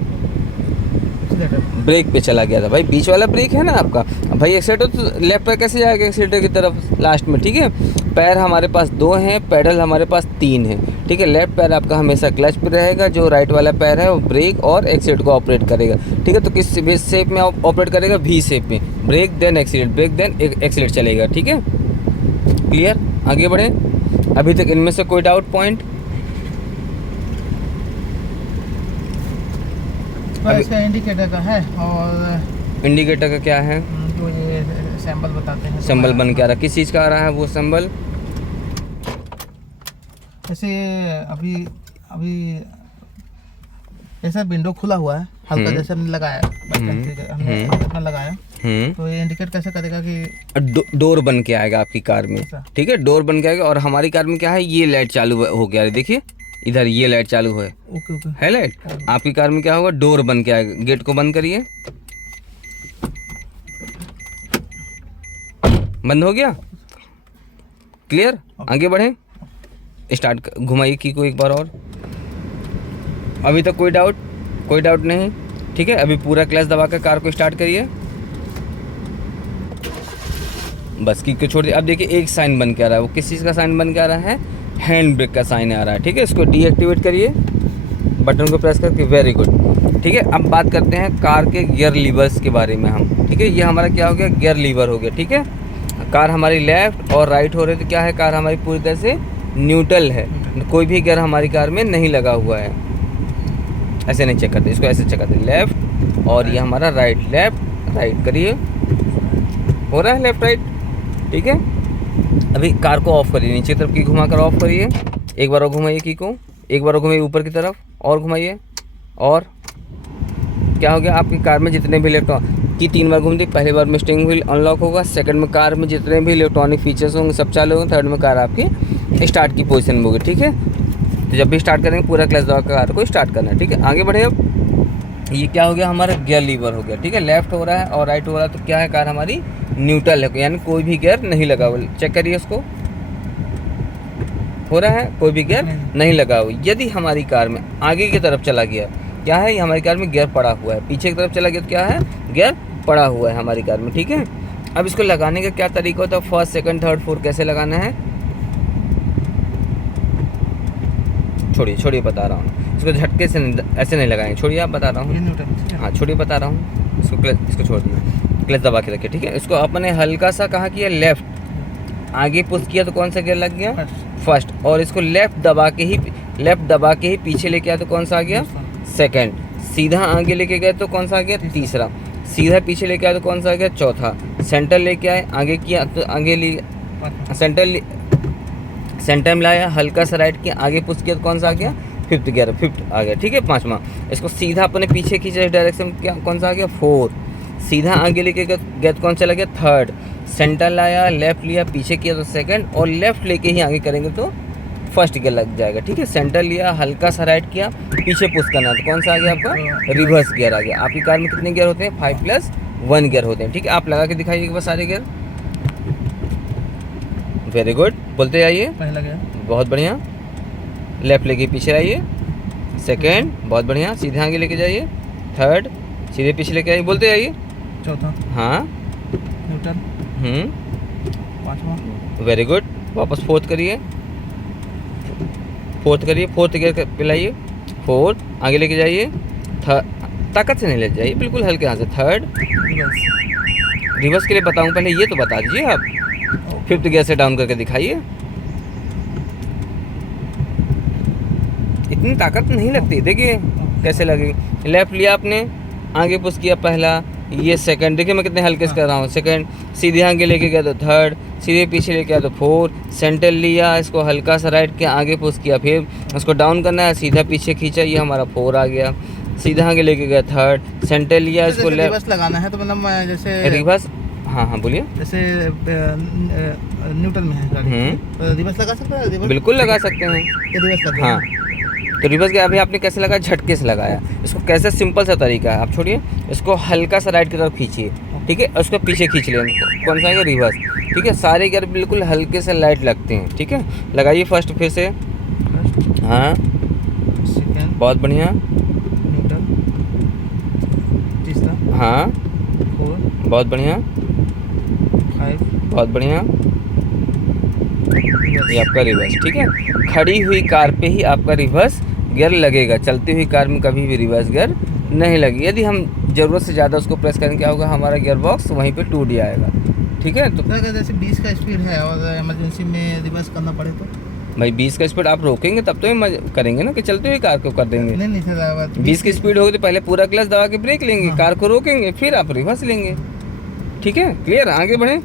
ब्रेक पे चला गया था। भाई बीच वाला ब्रेक है ना आपका, भाई एक्सीलेटर तो लेफ्ट पैर कैसे जाएगा एक्सीलेटर की तरफ लास्ट में। ठीक है, पैर हमारे पास 2 हैं, पैडल हमारे पास 3 हैं। ठीक है, लेफ्ट पैर आपका हमेशा क्लच पे रहेगा, जो राइट वाला पैर है वो ब्रेक और एक्सीलेटर को ऑपरेट करेगा। ठीक है, तो किस शेप में ऑपरेट करेगा, वी शेप में, brake then accelerator, brake then accelerator चलेगा। ठीक है, क्लियर। आगे बढ़ें। अभी तक इनमें से कोई डाउट पॉइंट, इसका इंडिकेटर का है और इंडिकेटर का क्या है, जो ये सैंपल बताते हैं, सिंबल बन के आ रहा है, किस चीज़ का आ रहा है वो सिंबल। जैसे अभी जैसा विंडो खुला हुआ है, हल्का जैसे हमने लगाया, हमने अपना लगाया, तो ये इंडिकेट कैसे करेगा कि डोर बन के आएगा आपकी कार में। ठीक है, डोर बन के आएगा। और हमारी कार में क्या है, ये लाइट चालू हो गया है, देखिए इधर ये लाइट चालू है, है लाइट। आपकी कार में क्या होगा, डोर बन के आएगा। गेट को बंद करिए, बंद हो गया, क्लियर। आगे बढ़ें, स्टार्ट घुमाइए की को एक बार और। अभी तक कोई डाउट नहीं। ठीक है, अभी पूरा क्लच दबा कर कार को स्टार्ट करिए, बस की को छोड़ दिए। अब देखिए एक साइन बन के आ रहा है, वो किस चीज़ का साइन बन के आ रहा है, हैंड ब्रेक का साइन आ रहा है। ठीक है, इसको डीएक्टिवेट करिए, बटन को प्रेस करके, वेरी गुड। ठीक है, अब बात करते हैं कार के गियर लीवर्स के बारे में हम। ठीक है, ये हमारा क्या हो गया, गियर लीवर हो गया। ठीक है, कार हमारी लेफ्ट और राइट हो रही है तो क्या है, कार हमारी पूरी तरह से न्यूट्रल है, कोई भी गियर हमारी कार में नहीं लगा हुआ है। ऐसे नहीं चेक करते, इसको ऐसे चेक करते, लेफ्ट और ये हमारा राइट, लेफ्ट राइट करिए, हो रहा है लेफ्ट राइट। ठीक है, अभी कार को ऑफ करिए, नीचे तरफ की घुमा कर ऑफ करिए, एक बार और घुमाइए की को, एक बार और घुमाइए ऊपर की तरफ और घुमाइए, और क्या हो गया, आपकी कार में जितने भी इलेक्ट्रॉनिक की 3 बार घूमती, पहली बार में स्टीयरिंग व्हील अनलॉक होगा, सेकंड में कार में जितने भी इलेक्ट्रॉनिक फीचर्स होंगे सब चालू होंगे, थर्ड में कार आपकी स्टार्ट की पोजीशन में होगी। ठीक है, तो जब भी स्टार्ट करेंगे पूरा क्लच दबा कर कार को स्टार्ट करना है। ठीक है, आगे बढ़े। अब ये क्या हो गया, हमारा गियर लीवर हो गया। ठीक है, लेफ्ट हो रहा है और राइट हो रहा है तो क्या है, कार हमारी न्यूट्रल है, यानी कोई भी गियर नहीं लगा हुआ। चेक करिए उसको, हो रहा है, कोई भी गियर नहीं लगा हुआ। यदि हमारी कार में आगे की तरफ चला गया, क्या है, हमारी कार में गियर पड़ा हुआ है। पीछे की तरफ चला गया तो क्या है, गियर पड़ा हुआ है हमारी कार में, ठीक है। अब इसको लगाने का क्या तरीका होता है, फर्स्ट सेकंड थर्ड फोर्थ कैसे लगाना है, छोड़िए बता रहा हूँ। इसको झटके से ऐसे नहीं लगाएंगे, छोड़िए, आप बता रहा हूँ। हाँ छोड़िए, बता रहा हूँ। इसको छोड़ दिए, क्लच दबा के रखिए, ठीक है। इसको अपने हल्का सा कहाँ किया, लेफ्ट, आगे पुश किया तो कौन सा गियर लग गया, फर्स्ट। और इसको लेफ्ट दबा के ही पीछे लेके आया तो कौन सा आ गया, सेकंड। सीधा आगे लेके गए तो कौन सा आ गया, तीसरा। सीधा पीछे लेके आया तो कौन सा आ गया, चौथा। सेंटर लेके आए, आगे किया तो आगे सेंटर में लाया, हल्का सा राइट किया, आगे पुश किया तो कौन सा आ गया, फिफ्थ आ गया, ठीक है, पांचवा। इसको सीधा अपने पीछे खींचा इस डायरेक्शन में, क्या कौन सा आ गया, फोर्थ। सीधा आगे लेके गया तो कौन सा लग गया, थर्ड। सेंटर लाया, लेफ्ट लिया, पीछे किया तो सेकंड, और लेफ्ट लेके ही आगे करेंगे तो फर्स्ट गियर लग जाएगा, ठीक है। सेंटर लिया, हल्का सा राइट किया, पीछे पुश करना तो कौन सा आ गया आपका, रिवर्स गियर आ गया। आपकी कार में कितने गियर होते हैं, 5+1 गियर होते हैं, ठीक है। आप लगा के दिखाइएगा बस सारे गियर। वेरी गुड, बोलते जाइए। पहला गया, बहुत बढ़िया। लेफ्ट लेके पीछे आइए, सेकेंड, बहुत बढ़िया। सीधे आगे लेके जाइए, थर्ड, सीधे पीछे लेके आइए, बोलते जाइए। चौथा, हाँ, न्यूट्रल, पांचवा, वेरी गुड। वापस फोर्थ करिए, फोर्थ गियर पे लाइए, फोर्थ, आगे लेके जाइए, ताकत से नहीं ले जाइए, बिल्कुल हल्के हाथ से। थर्ड, रिवर्स के लिए बताऊं पहले ये तो बता दीजिए आप। फिफ्थ गियर से डाउन करके दिखाइए। इतनी ताकत नहीं लगती, देखिए कैसे लगेगी। लेफ्ट लिया आपने, आगे पुश किया पहला, ये सेकंड, देखिए मैं कितने हल्के से कर रहा हूँ, सेकंड। सीधे आगे लेके गया तो थर्ड, सीधे पीछे लेके गया तो फोर्थ। सेंटर लिया, इसको हल्का सा राइट किया, आगे पुश किया, फिर उसको डाउन करना है, सीधा पीछे खींचा, ये हमारा 4 आ गया। सीधा आगे लेके गया थर्ड, सेंटर लिया, इसको रिवर्स लगाना है तो मतलब जैसे रिवर्स, हाँ बोलिए। जैसे न्यूट्रल में है गाड़ी, तो रिवर्स लगा सकते हैं, बिल्कुल लगा सकते हैं, रिवर्स लगा, हाँ। तो रिवर्स गियर अभी आपने कैसे लगाया, झटके से लगाया। इसको कैसे, सिंपल सा तरीका है, आप छोड़िए, इसको हल्का सा राइट की तरफ खींचिए, ठीक है, उसको पीछे खींच लें, कौन सा है, रिवर्स, ठीक है। सारे गियर बिल्कुल हल्के से लाइट लगते हैं, ठीक है। लगाइए फर्स्ट फिर से, हाँ, सेकंड, बहुत बढ़िया, न्यूट्रल, तीसरा, हाँ, 4, बहुत बढ़िया, 5, बहुत बढ़िया, ये आपका रिवर्स, ठीक है। खड़ी हुई कार पे ही आपका रिवर्स गियर लगेगा, चलती हुई कार में कभी भी रिवर्स गियर नहीं लगी। यदि हम ज़रूरत से ज़्यादा उसको प्रेस करेंगे, क्या होगा, हमारा गियर बॉक्स वहीं पे टूट जाएगा, ठीक है। तो अगर जैसे 20 का स्पीड है और इमरजेंसी में रिवर्स करना पड़े तो भाई 20 का स्पीड आप रोकेंगे तब तो ही करेंगे ना, कि चलते हुए कार को कर देंगे। नहीं सर, 20 की स्पीड होगी तो पहले पूरा क्लच दबा के ब्रेक लेंगे, कार को रोकेंगे, फिर आप रिवर्स लेंगे, ठीक है, क्लियर। आगे बढ़ें,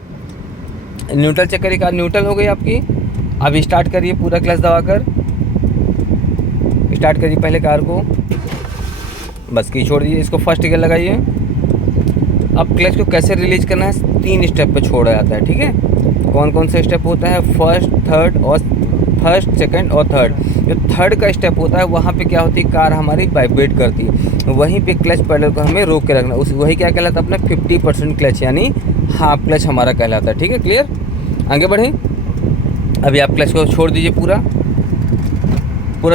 न्यूट्रल चेक करिए, कार न्यूट्रल हो गई आपकी। अब स्टार्ट करिए पूरा क्लच दबाकर, स्टार्ट करिए पहले कार को, बस की छोड़ दीजिए, इसको फर्स्ट गियर लगाइए। अब क्लच को कैसे रिलीज करना है, 3 स्टेप पे छोड़ा जाता है, ठीक है। कौन कौन से स्टेप होता है, फर्स्ट सेकंड और थर्ड। जो थर्ड का स्टेप होता है वहाँ पे क्या होती है, कार हमारी वाइब्रेट करती है, वहीं पे क्लच पैडल को हमें रोक के रखना, उस वही क्या कहलाता है, अपना 50% क्लच, यानी हाफ क्लच हमारा कहलाता है, ठीक है, क्लियर। आगे बढ़ें, अभी आप क्लच को छोड़ दीजिए, पूरा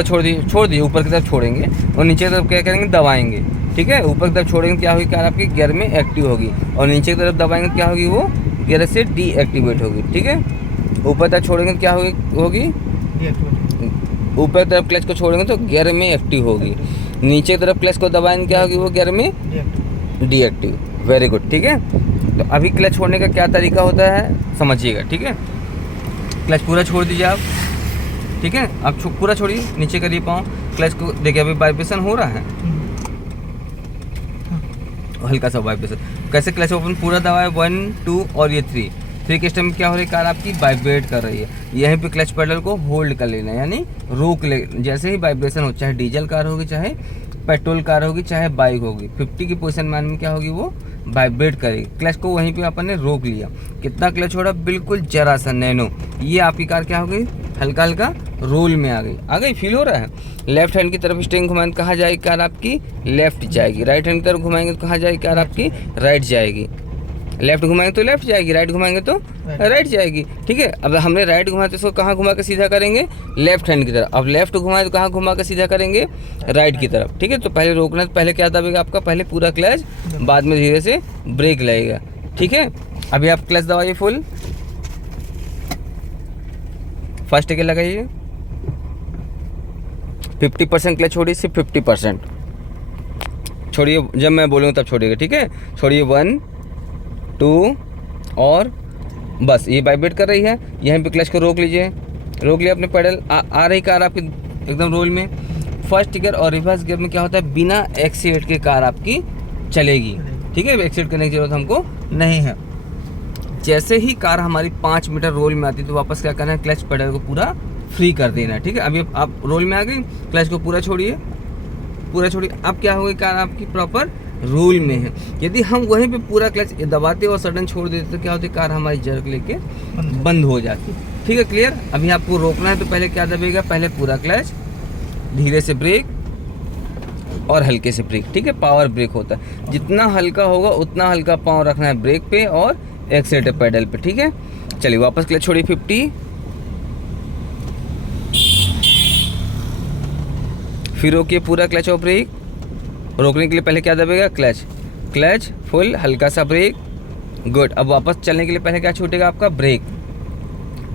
छोड़ दीजिए, ऊपर की तरफ छोड़ेंगे और नीचे की तरफ क्या करेंगे, दबाएंगे, ठीक है। ऊपर की तरफ छोड़ेंगे, क्या होगी, कार आपकी गियर में एक्टिव होगी, और नीचे की तरफ दबाएंगे, क्या होगी, वो गियर से डीएक्टिवेट होगी, ठीक है। ऊपर तरफ छोड़ेंगे, क्या होगी, ऊपर तरफ क्लच को छोड़ेंगे तो गियर में एक्टिव होगी, नीचे की तरफ क्लच को दबाएंगे, क्या होगी, वो गियर में डीएक्टिव। वेरी गुड, ठीक है। तो अभी क्लच छोड़ने का क्या तरीका होता है समझिएगा, ठीक है। क्लच पूरा छोड़ दीजिए आप, ठीक है। आप पूरा छोड़िए, नीचे करिए पाँव, क्लच को देखिए अभी वाइब्रेशन हो रहा है, हल्का सा वाइब्रेशन। कैसे, क्लच ओपन पूरा दबाए, 1 2 और ये 3 के स्टेप में क्या हो रही है, कार आपकी वाइब्रेट कर रही है। यहीं पे क्लच पेडल को होल्ड कर लेना, यानी रोक ले, जैसे ही वाइब्रेशन हो, चाहे डीजल कार होगी, चाहे पेट्रोल कार होगी, चाहे बाइक होगी, 50 की पोजीशन मान में क्या होगी, वो वाइब्रेट करेगी। क्लच को वहीं पे अपन ने रोक लिया, कितना क्लच छोड़ा, बिल्कुल जरा सा, नैनो। ये आपकी कार क्या हो गई, हल्का हल्का रोल में आ गई, फील हो रहा है। लेफ्ट हैंड की तरफ स्टीयरिंग घुमाएंगे, कहाँ जाएगी कार आपकी, लेफ्ट जाएगी। राइट हैंड की तरफ घुमाएंगे तो कहाँ जाएगी कार आपकी, राइट जाएगी। लेफ्ट घुमाएंगे तो लेफ्ट जाएगी, राइट घुमाएंगे तो राइट जाएगी। ठीक है, अब हमने राइट घुमाया तो इसको कहाँ घुमा के सीधा करेंगे, लेफ्ट हैंड की तरफ। अब लेफ्ट घुमाए तो कहाँ घुमा के सीधा करेंगे, राइट की तरफ। ठीक है, तो पहले रोकना है तो पहले क्या दबेगा आपका, पहले पूरा क्लच, बाद में धीरे से ब्रेक लगेगा। ठीक है, अभी आप क्लच दबाइए फुल, फर्स्ट के लगाइए, 50% क्लच छोड़िए, सिर्फ 50% छोड़िए, जब मैं बोलूँगा तब छोड़िएगा। ठीक है, छोड़िए 1 2 और बस ये वाइब्रेट कर रही है, यहीं पे क्लच को रोक लीजिए, रोक लिया अपने पेडल। आ रही कार आपकी एकदम रोल में। फर्स्ट गियर और रिवर्स गियर में क्या होता है, बिना एक्सीलेट के कार आपकी चलेगी। ठीक है, एक्सीलेट करने की जरूरत हमको नहीं है। जैसे ही कार हमारी 5 मीटर रोल में आती है तो वापस क्या करना है, क्लच पेडल को पूरा फ्री कर देना है। ठीक है, अभी आप रोल में आ गई, क्लच को पूरा छोड़िए, पूरा छोड़िए। अब क्या होगी, कार आपकी प्रॉपर रूल में है। यदि हम वहीं पे पूरा क्लच दबाते और सडन छोड़ देते तो क्या होती है, कार हमारी जर्क लेके बंद हो जाती। ठीक है, क्लियर। अभी आपको रोकना है तो पहले क्या दबेगा, पहले पूरा क्लच, धीरे से ब्रेक और हल्के से ब्रेक। ठीक है, पावर ब्रेक होता है, जितना हल्का होगा उतना हल्का पाँव रखना है ब्रेक पे और एक्सीलेटर पेडल पे। ठीक है, चलिए वापस क्लच छोड़िए 50, फिर रोकिए पूरा क्लच और ब्रेक। रोकने के लिए पहले क्या दबेगा, क्लच, क्लच फुल, हल्का सा ब्रेक, गुड। अब वापस चलने के लिए पहले क्या छूटेगा आपका, ब्रेक।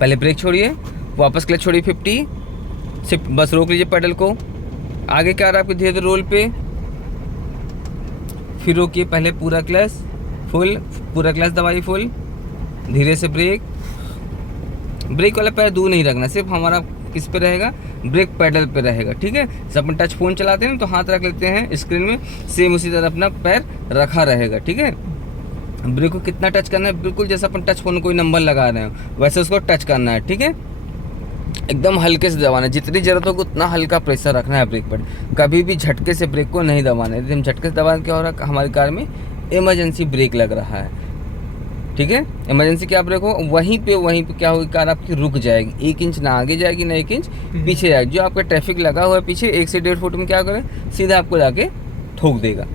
पहले ब्रेक छोड़िए, वापस क्लच छोड़िए 50, सिर्फ बस रोक लीजिए पेडल को। आगे क्या आ रहा है आपके धीरे धीरे रोल पे, फिर रोकिए पहले पूरा क्लच फुल, पूरा क्लच दबाइए फुल, धीरे से ब्रेक। ब्रेक वाला पैर दूर नहीं रखना, सिर्फ हमारा किस पे रहेगा, ब्रेक पेडल पे रहेगा। ठीक है, जब अपन टच फोन चलाते हैं तो हाथ रख लेते हैं स्क्रीन में, सेम उसी तरह अपना पैर रखा रहेगा। ठीक है, ब्रेक को कितना टच करना है, बिल्कुल जैसे अपन टच फोन कोई नंबर लगा रहे हो वैसे उसको टच करना है। ठीक है, एकदम हल्के से दबाना है, जितनी जरूरत होगी उतना हल्का प्रेशर रखना है ब्रेक पर। कभी भी झटके से ब्रेक को नहीं दबाना है। यदि हम झटके से दबाएं क्या हो रहा है, हमारी कार में इमरजेंसी ब्रेक लग रहा है। ठीक है, इमरजेंसी क्या ब्रेक हो, वहीं पे क्या होगी, कार आपकी रुक जाएगी, 1 इंच ना आगे जाएगी ना 1 इंच पीछे जाएगी। जो आपका ट्रैफिक लगा हुआ है पीछे 1 से 1.5 फुट में क्या करें, सीधा आपको जाके ठोक देगा।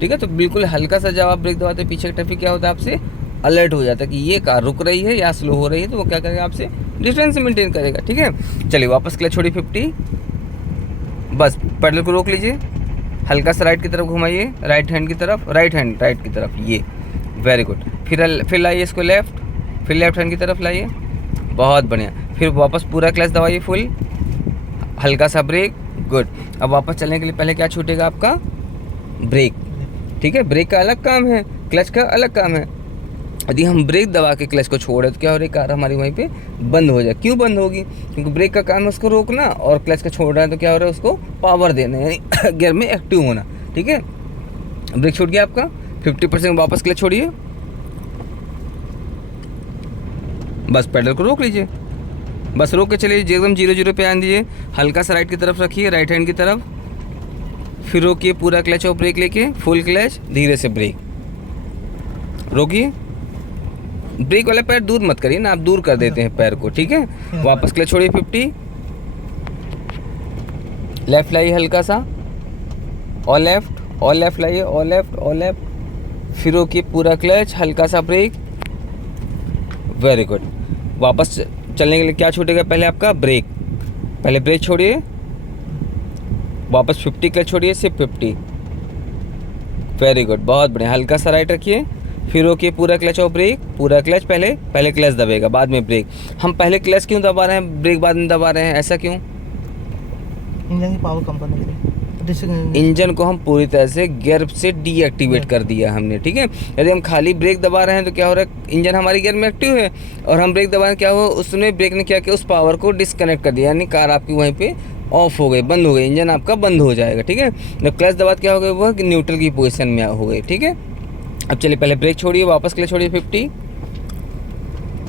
ठीक है, तो बिल्कुल हल्का सा जब आप ब्रेक दबाते हैं पीछे का ट्रैफिक क्या होता है, आपसे अलर्ट हो जाता है कि ये कार रुक रही है या स्लो हो रही है, तो वो क्या करेगा, आपसे डिस्टेंस मेंटेन करेगा। ठीक है, चलिए वापस क्लच छोड़िए 50, बस पेडल को रोक लीजिए, हल्का सा राइट की तरफ घुमाइए, राइट हैंड की तरफ, राइट की तरफ, ये वेरी गुड। फिर लाइए इसको लेफ्ट, फिर लेफ्ट हैंड की तरफ लाइए, बहुत बढ़िया। फिर वापस पूरा क्लच दबाइए फुल, हल्का सा ब्रेक, गुड। अब वापस चलने के लिए पहले क्या छूटेगा आपका, ब्रेक। ठीक है, ब्रेक का अलग काम है, क्लच का अलग काम है। यदि हम ब्रेक दबा के क्लच को छोड़े तो क्या हो रही है, कार हमारी वहीं पे बंद हो जाए। क्यों बंद होगी, क्योंकि ब्रेक का काम है उसको रोकना और क्लच का छोड़ रहा है तो क्या हो रहा है, उसको पावर देना, यानी गियर में एक्टिव होना। ठीक है, ब्रेक छूट गया आपका 50%, वापस क्लच छोड़िए, बस पेडल को रोक लीजिए, बस रोक के चलिए, एकदम 0 पे आने दीजिए, हल्का सा राइट की तरफ रखिए, राइट हैंड की तरफ, फिर रोकिए पूरा क्लच और ब्रेक लेके, फुल क्लच, धीरे से ब्रेक, रोकिए। ब्रेक वाला पैर दूर मत करिए ना, आप दूर कर देते हैं पैर को। ठीक है, वापस क्लच छोड़िए 50, लेफ्ट लाइए हल्का सा, और लेफ्ट लाइए, और लेफ्ट, फिर रोकिए पूरा क्लच, हल्का सा ब्रेक, वेरी गुड। वापस चलने के लिए क्या छूटेगा, पहले आपका ब्रेक, पहले ब्रेक छोड़िए, वापस 50 क्लच छोड़िए, सिर्फ 50, वेरी गुड, बहुत बढ़िया। हल्का सा राइट रखिए, फिर रोकिए पूरा क्लच और ब्रेक, पूरा क्लच, पहले क्लच दबेगा बाद में ब्रेक। हम पहले क्लच क्यों दबा रहे हैं, ब्रेक बाद में दबा रहे हैं, ऐसा क्यों, इंजन की पावर कम करने के लिए। इंजन को हम पूरी तरह से गियर से डीएक्टिवेट कर दिया हमने। ठीक है, यदि हम खाली ब्रेक दबा रहे हैं तो क्या हो रहा है, इंजन हमारी गियर में एक्टिव है और हम ब्रेक दबाएं, क्या हो, उसने ब्रेक ने क्या किया, उस पावर को डिस्कनेक्ट कर दिया, यानी कार आपकी वहीं पे ऑफ हो गई, बंद हो गई, इंजन आपका बंद हो जाएगा। ठीक है, तो क्लच दबा क्या हो गया, वो न्यूट्रल की पोजिशन में हो गई। ठीक है, अब चलिए पहले ब्रेक छोड़िए, वापस क्लच छोड़िए 50,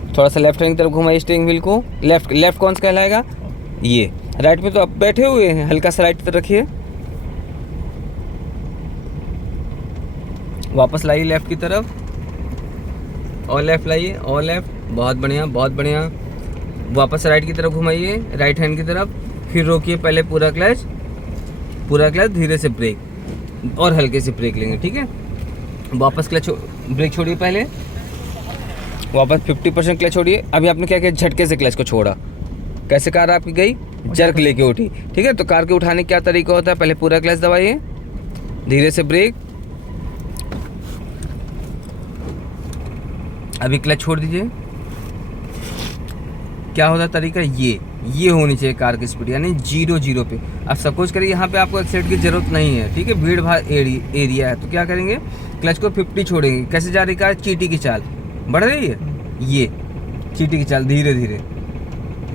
थोड़ा सा लेफ्ट हैंड की तरफ घुमाइए स्टीयरिंग व्हील को, लेफ्ट कौन सा कहलाएगा, ये। राइट में तो आप बैठे हुए हैं, हल्का सा राइट की तरफ रखिए, वापस लाइए लेफ्ट की तरफ, और लेफ्ट लाइए, और लेफ्ट, बहुत बढ़िया। वापस राइट की तरफ घुमाइए, राइट हैंड की तरफ, फिर रोकिए पहले पूरा क्लच, धीरे से ब्रेक और हल्के से ब्रेक लेंगे। ठीक है, वापस क्लच ब्रेक छोड़िए पहले, वापस 50% क्लच छोड़िए। अभी आपने क्या किया, झटके से क्लच को छोड़ा। कैसे कार आपकी गई, जर्क लेके उठी। ठीक है, तो कार के उठाने का क्या तरीका होता है, पहले पूरा क्लच दबाइए, धीरे से ब्रेक, अभी क्लच छोड़ दीजिए। क्या होता है तरीका, ये होनी चाहिए कार की स्पीड, यानी 0 पे। अब सपोज करिए यहाँ पे आपको एक्सीलेटर की जरूरत नहीं है, ठीक है, भीड़ भाड़ एरिया है, तो क्या करेंगे, क्लच को 50 छोड़ेंगे। कैसे जा रही कार, चींटी की चाल बढ़ रही है, ये चींटी की चाल धीरे धीरे।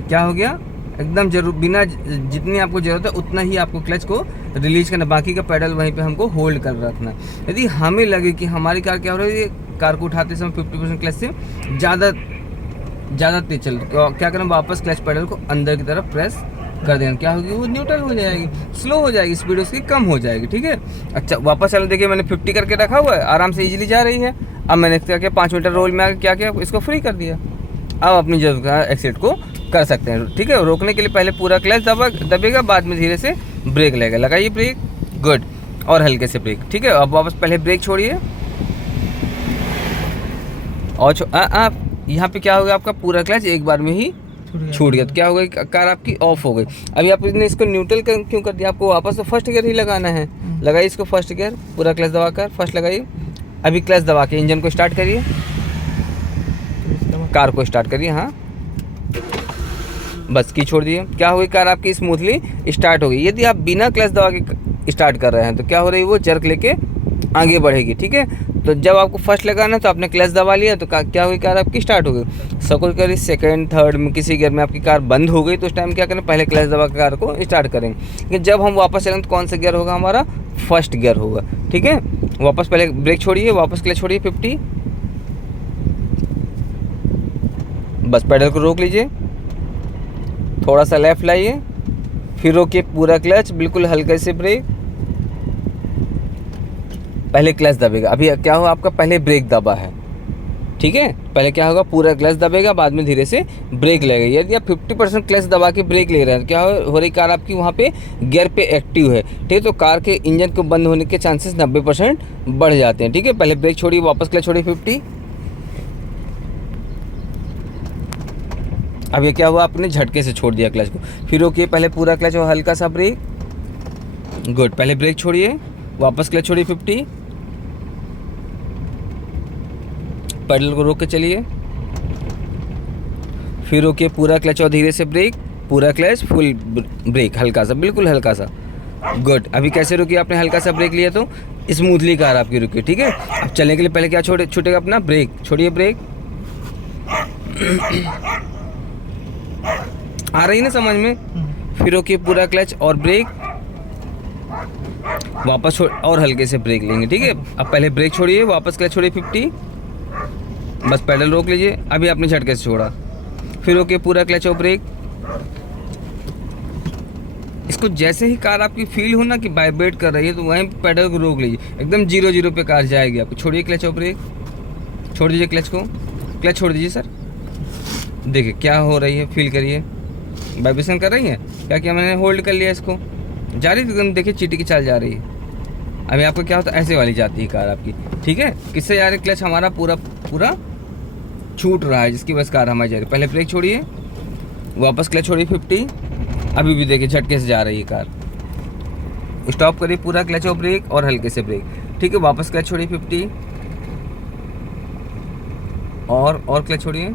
क्या हो गया, एकदम जरूर बिना जितनी आपको जरूरत है उतना ही आपको क्लच को रिलीज करना, बाकी का पेडल वहीं पे हमको होल्ड कर रखना। यदि हमें लगे कि हमारी कार क्या हो रही है, कार को उठाते समय 50% क्लच से ज़्यादा तेज चल, क्या करें, वापस क्लच पेडल को अंदर की तरफ प्रेस कर देना। क्या होगी, वो न्यूट्रल हो जाएगी, स्लो हो जाएगी, स्पीड उसकी कम हो जाएगी। ठीक है, अच्छा वापस चलो, देखिए मैंने 50 करके रखा हुआ है, आराम से इजीली जा रही है। अब मैंने क्या किया, 5 मीटर रोल में आके क्या किया, इसको फ्री कर दिया। अब अपनी जरूरत का एक्सीलेटर को कर सकते हैं। ठीक है, रोकने के लिए पहले पूरा क्लच दबेगा, बाद में धीरे से ब्रेक लगेगा। लगाइए ब्रेक, गुड, और हल्के से ब्रेक। ठीक है, अब वापस पहले ब्रेक छोड़िए और आप यहाँ पे क्या हो गया, आपका पूरा क्लच एक बार में ही छूट गया। तो क्या हो गई, कार आपकी ऑफ हो गई। अभी आपने इसको न्यूट्रल क्यों कर दिया, आपको वापस तो फर्स्ट गियर ही लगाना है। लगाइए इसको फर्स्ट गियर, पूरा क्लच दबाकर फर्स्ट लगाइए। अभी क्लच दबा के इंजन को स्टार्ट करिए, कार को स्टार्ट करिए। हाँ, बस की छोड़ दिए। क्या हो गई, कार आपकी स्मूथली स्टार्ट हो गई। यदि आप बिना क्लच दबा के स्टार्ट कर रहे हैं तो क्या हो रही है, वो जर्क लेके आगे बढ़ेगी। ठीक है, तो जब आपको फर्स्ट लगाना तो आपने क्लच दबा लिया, तो क्या हुई, कार आपकी स्टार्ट हो गई। सपोज करिए सेकंड थर्ड में किसी गियर में आपकी कार बंद हो गई, तो उस टाइम क्या करें, पहले क्लच दबा के कार को स्टार्ट करेंगे। लेकिन जब हम वापस चलेंगे तो कौन सा गियर होगा, हमारा फर्स्ट गियर होगा। ठीक है, वापस पहले ब्रेक छोड़िए, वापस क्लच छोड़िए 50, बस पेडल को रोक लीजिए, थोड़ा सा लेफ्ट लाइए, फिर रोकिए पूरा क्लच, बिल्कुल हल्के से ब्रेक, पहले क्लच दबेगा। अभी क्या होगा, आपका पहले ब्रेक दबा है। ठीक है, पहले क्या होगा, पूरा क्लच दबेगा, बाद में धीरे से ब्रेक लगेगा। यदि आप 50% क्लच दबा के ब्रेक ले रहे हैं तो क्या हो रही, कार आपकी वहाँ पे गियर पे एक्टिव है। ठीक है, तो कार के इंजन को बंद होने के चांसेस 90% बढ़ जाते हैं। ठीक है, पहले ब्रेक छोड़िए, वापस क्लच छोड़िए 50। अब ये क्या हुआ, आपने झटके से छोड़ दिया क्लच को। फिर रोकिए, पहले पूरा क्लच और हल्का सा ब्रेक, गुड, पहले ब्रेक छोड़िए, वापस क्लच छोड़िए 50, पेडल को रोक के चलिए, फिर रोकिए पूरा क्लच और धीरे से ब्रेक, पूरा क्लच फुल ब्रेक, हल्का सा, बिल्कुल हल्का सा, गुड। अभी कैसे रुकिए, आपने हल्का सा ब्रेक लिया तो स्मूथली कार आपकी रुकी। ठीक है, अब चलने के लिए पहले क्या छूटेगा, अपना ब्रेक छोड़िए, ब्रेक आ रही ना समझ में। फिर रोकिए पूरा क्लच और ब्रेक, वापस और हल्के से ब्रेक लेंगे। ठीक है, अब पहले ब्रेक छोड़िए, वापस क्लच छोड़िए 50, बस पेडल रोक लीजिए। अभी आपने झटके से छोड़ा, फिर रोकिए पूरा क्लच और ब्रेक। इसको जैसे ही कार आपकी फील हो ना कि वाइब्रेट कर रही है तो वहीं पेडल को रोक लीजिए, एकदम 0 पे कार जाएगी आपको। छोड़िए क्लच और ब्रेक, छोड़ दीजिए क्लच को, क्लच छोड़ दीजिए सर। देखिए क्या हो रही है, फील करिए, वाइब्रेशन कर रही है। क्या किया मैंने, होल्ड कर लिया इसको, जा रही एकदम, देखिए चींटी की चाल जा रही है। अभी आपको क्या होता है, ऐसे वाली जाती है कार आपकी। ठीक है, किससे जा रही, क्लच हमारा पूरा छूट रहा है, जिसकी बस कार हमारी जा रही है। पहले ब्रेक छोड़िए, वापस क्लच छोड़िए 50, अभी भी देखिए झटके से जा रही है कार। स्टॉप करिए, पूरा क्लच और ब्रेक और हल्के से ब्रेक। ठीक है, वापस क्लच छोड़िए 50 और क्लच छोड़िए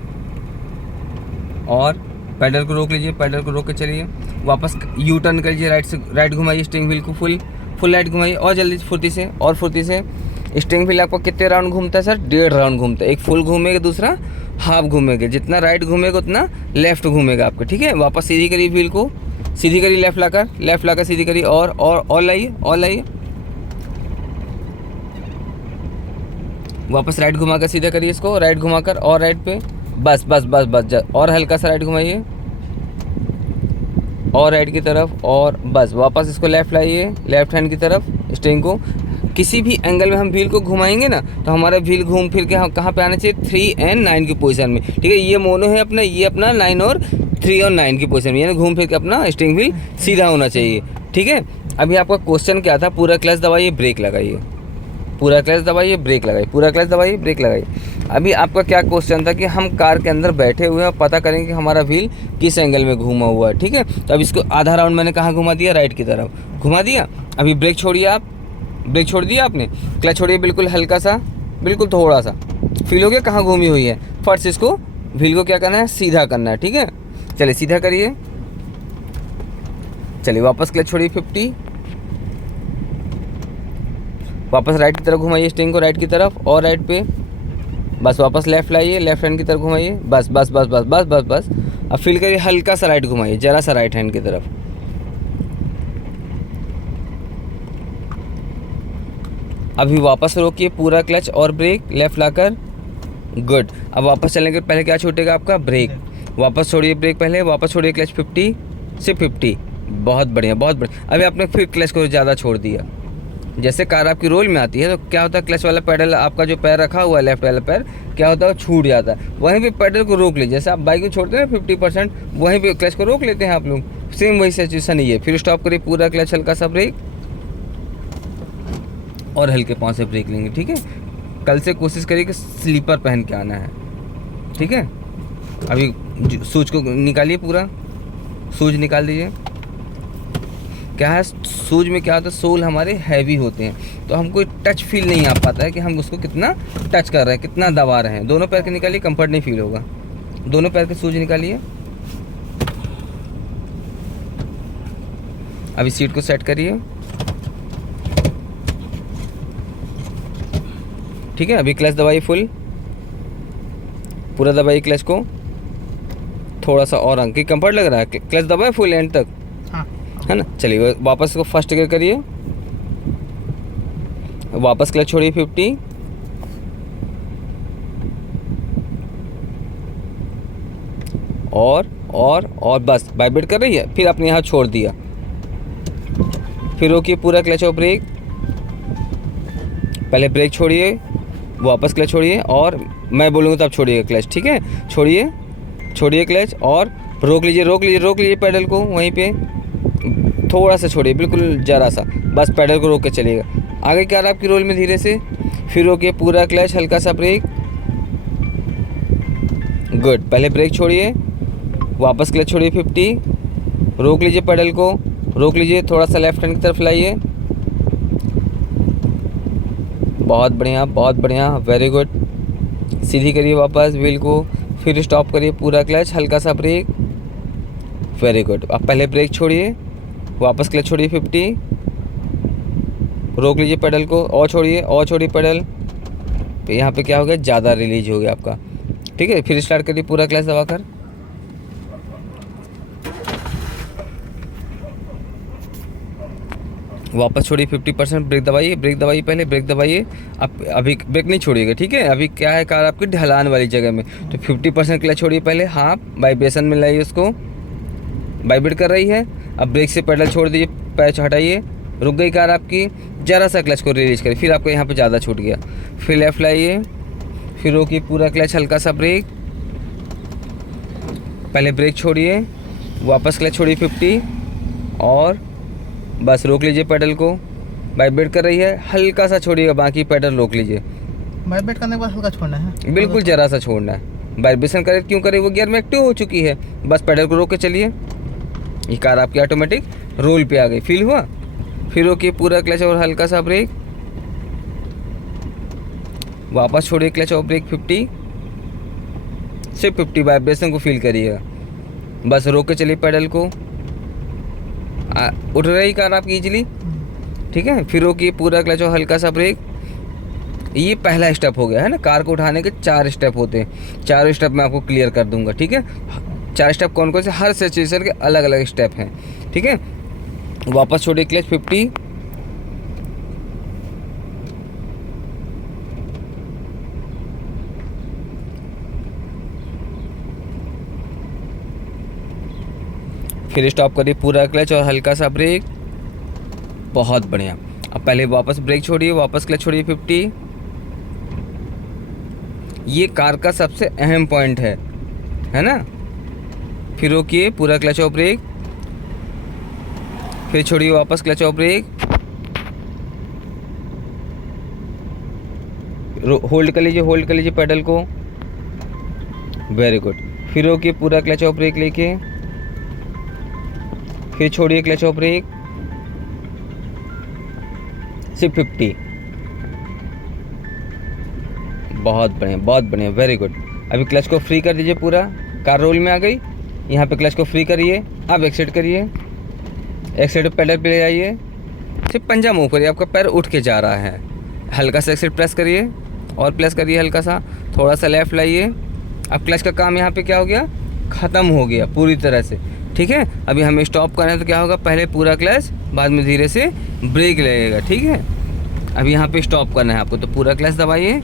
और पेडल को रोक लीजिए, पेडल को रोक के चलिए, वापस यू टर्न कर लीजिए, राइट घुमाइए, स्टीयरिंग व्हील को फुल राइट घुमाइए और जल्दी फुर्ती से। स्टीयरिंग व्हील आपको कितने राउंड घूमता है सर, 1.5 राउंड घूमता है। एक फुल घूमेगा, दूसरा हाफ घूमेगा, जितना राइट घूमेगा उतना लेफ्ट घूमेगा आपको। ठीक है, वापस सीधी करिए, व्हील को सीधी करिए, लेफ्ट लाकर सीधी करिए और लाइए, वापस राइट घुमाकर सीधा करिए इसको, राइट घुमाकर और राइट पे, बस और हल्का सा राइट घुमाइए और राइट की तरफ, और बस वापस इसको लेफ्ट लाइए, लेफ्ट हैंड की तरफ स्टीयरिंग को। किसी भी एंगल में हम व्हील को घुमाएंगे ना तो हमारा व्हील घूम फिर के कहाँ पे आना चाहिए, 3 and 9 की पोजीशन में। ठीक है, ये मोनो है अपना, ये अपना 9 और 3 और 9 की पोजीशन में, यानी घूम फिर के अपना स्टीयरिंग व्हील सीधा होना चाहिए। ठीक है, अभी आपका क्वेश्चन क्या था, पूरा क्लच दबाइए, ब्रेक लगाइए, पूरा क्लच दबाइए, ब्रेक लगाइए, पूरा क्लच दबाइए, ब्रेक लगाइए। अभी आपका क्या क्वेश्चन था कि हम कार के अंदर बैठे हुए हैं और पता करेंगे कि हमारा व्हील किस एंगल में घूमा हुआ है, ठीक है। तो अब इसको आधा राउंड मैंने कहाँ घुमा दिया, राइट की तरफ घुमा दिया। अभी ब्रेक छोड़िए, आप ब्रेक छोड़ दिया आपने, क्लच छोड़िए बिल्कुल हल्का सा, बिल्कुल थोड़ा सा, फील हो गया कहाँ घूमी हुई है। फर्स्ट इसको व्हील को क्या करना है, सीधा करना है, ठीक है। चलिए सीधा करिए, चलिए वापस क्लच छोड़िए 50, वापस राइट की तरफ घुमाइए स्टिंग को, राइट की तरफ और राइट पे, बस वापस लेफ्ट लाइए, लेफ्ट हैंड की तरफ घुमाइए, बस बस बस बस बस बस बस। अब फील करिए हल्का सा राइट घुमाइए, जरा सा राइट हैंड की तरफ। अभी वापस रोकिए, पूरा क्लच और ब्रेक लेफ्ट लाकर, गुड। अब वापस चलने के पहले क्या छूटेगा आपका, ब्रेक। वापस छोड़िए ब्रेक पहले, वापस छोड़िए क्लच 50 से 50, बहुत बढ़िया बहुत बढ़िया। अभी आपने फिर क्लच को ज़्यादा छोड़ दिया। जैसे कार आपकी रोल में आती है तो क्या होता है, क्लच वाला पैडल आपका जो पैर रखा हुआ है लेफ्ट वाला पैर क्या होता है, वो छूट जाता है। वहीं पे पैडल को रोक लीजिए, जैसे आप बाइक में छोड़ते हैं 50%, वहीं पे क्लच को रोक लेते हैं आप लोग, सेम वही सिचुएशन ही है। फिर स्टॉप करिए, पूरा क्लच हल्का सा ब्रेक और हल्के पाँव से ब्रेक लेंगे, ठीक है। कल से कोशिश करिए कि स्लीपर पहन के आना है, ठीक है। अभी सूज को निकालिए, पूरा सूज निकाल दीजिए। क्या है सूज में क्या होता है, सोल हमारे हैवी होते हैं तो हमको टच फील नहीं आ पाता है कि हम उसको कितना टच कर रहे हैं, कितना दबा रहे हैं। दोनों पैर के निकालिए, कंफर्ट नहीं फील होगा। दोनों पैर के सूज निकालिए। अभी सीट को सेट करिए, ठीक है। अभी क्लच दबाइए फुल, पूरा दबाइए क्लच को, थोड़ा सा और अंक की कंफर्ट लग रहा है, क्लच दबाए फुल एंड तक, हाँ है ना। चलिए वापस को फर्स्ट गियर करिए, वापस क्लच छोड़िए 50, और बस वाइब्रेट कर रही है। फिर आपने यहाँ छोड़ दिया, फिर रोकिए, पूरा क्लच और ब्रेक। पहले ब्रेक छोड़िए, वापस क्लच छोड़िए और मैं बोलूँगा तब छोड़िएगा क्लच, ठीक है। छोड़िए क्लच और रोक लीजिए पैडल को, वहीं पे थोड़ा सा छोड़िए, बिल्कुल ज़रा सा, बस पैडल को रोक के चलिएगा। आगे क्या रहा आपकी रोल में, धीरे से। फिर रोकिए, पूरा क्लच हल्का सा ब्रेक, गुड। पहले ब्रेक छोड़िए, वापस क्लच छोड़िए 50, रोक लीजिए पैडल को, रोक लीजिए, थोड़ा सा लेफ्ट हैंड की तरफ लाइए, बहुत बढ़िया, वेरी गुड। सीधी करिए वापस व्हील को, फिर स्टॉप करिए, पूरा क्लच हल्का सा ब्रेक, वेरी गुड। अब पहले ब्रेक छोड़िए, वापस क्लच छोड़िए 50, रोक लीजिए पैडल को और छोड़िए पैडल। तो यहाँ पे क्या हो गया, ज़्यादा रिलीज हो गया आपका, ठीक है। फिर स्टार्ट करिए पूरा क्लच दबाकर, वापस छोड़िए 50%, ब्रेक दबाइए पहले, ब्रेक दबाइए। अब अभी ब्रेक नहीं छोड़िएगा, ठीक है। अभी क्या है, कार आपकी ढलान वाली जगह में, तो 50% क्लच छोड़िए पहले, हाँ वाइब्रेशन में लाइए उसको, वाइब्रेट कर रही है। अब ब्रेक से पैडल छोड़ दीजिए, पैच हटाइए, रुक गई कार आपकी, ज़रा सा क्लच को रिलीज करिए, फिर आपको यहाँ पे ज़्यादा छूट गया। फिर लेफ्ट लाइए, फिर रोकिए, पूरा क्लच हल्का सा ब्रेक, पहले ब्रेक छोड़िए, वापस क्लच छोड़िए 50 और बस रोक लीजिए पैडल को, वाइब्रेट कर रही है, हल्का सा छोड़िएगा, बाकी पैडल रोक लीजिए, वाइब्रेट करने के बाद हल्का छोड़ना है, बिल्कुल ज़रा सा छोड़ना है। वाइब्रेशन करे क्यों करे, वो गियर में एक्टिव हो चुकी है, बस पैडल को रोक के चलिए, ये कार आपकी ऑटोमेटिक रोल पे आ गई, फील हुआ। फिर रोकिए, पूरा क्लच और हल्का सा ब्रेक, वापस छोड़िए क्लच और ब्रेक 50 से 50, वाइब्रेशन को फील करिएगा, बस रोक के चलिए पैडल को, उठ रही कार आपकी इजीली, ठीक है। फिर रोकिए, पूरा क्लच और हल्का सा ब्रेक। ये पहला स्टेप हो गया है ना, कार को उठाने के 4 स्टेप होते हैं, 4 स्टेप मैं आपको क्लियर कर दूंगा, ठीक है। 4 स्टेप कौन कौन से, हर सिचुएशन के अलग अलग स्टेप हैं, ठीक है। वापस छोड़िए क्लच 50, फिर स्टॉप करिए, पूरा क्लच और हल्का सा ब्रेक, बहुत बढ़िया। अब पहले वापस ब्रेक छोड़िए, वापस क्लच छोड़िए 50, ये कार का सबसे अहम पॉइंट है ना। फिर रोकिए, पूरा क्लच और ब्रेक, फिर छोड़िए वापस क्लच और ब्रेक, होल्ड कर लीजिए पेडल को, वेरी गुड। फिर रोकिए, पूरा क्लच ऑफ ब्रेक लेके, फिर छोड़िए क्लच ऑफ ब्रेक, सिर्फ 50। बहुत बढ़िया, वेरी गुड। अभी क्लच को फ्री कर दीजिए, पूरा कार रोल में आ गई। यहाँ पे क्लच को फ्री करिए, अब एक्सेट करिए, एक्सेट पेडल पे ले आइए, सिर्फ पंजा मूव करिए, आपका पैर उठ के जा रहा है। हल्का सा एक्सेट प्रेस करिए और प्रेस करिए हल्का सा, थोड़ा सा लेफ्ट लाइए। अब क्लच का काम यहाँ पे क्या हो गया, ख़त्म हो गया पूरी तरह से, ठीक है। अभी हमें स्टॉप करना है तो क्या होगा, पहले पूरा क्लच, बाद में धीरे से ब्रेक लगेगा, ठीक है। अभी यहाँ पे स्टॉप करना है आपको, तो पूरा क्लच दबाइए,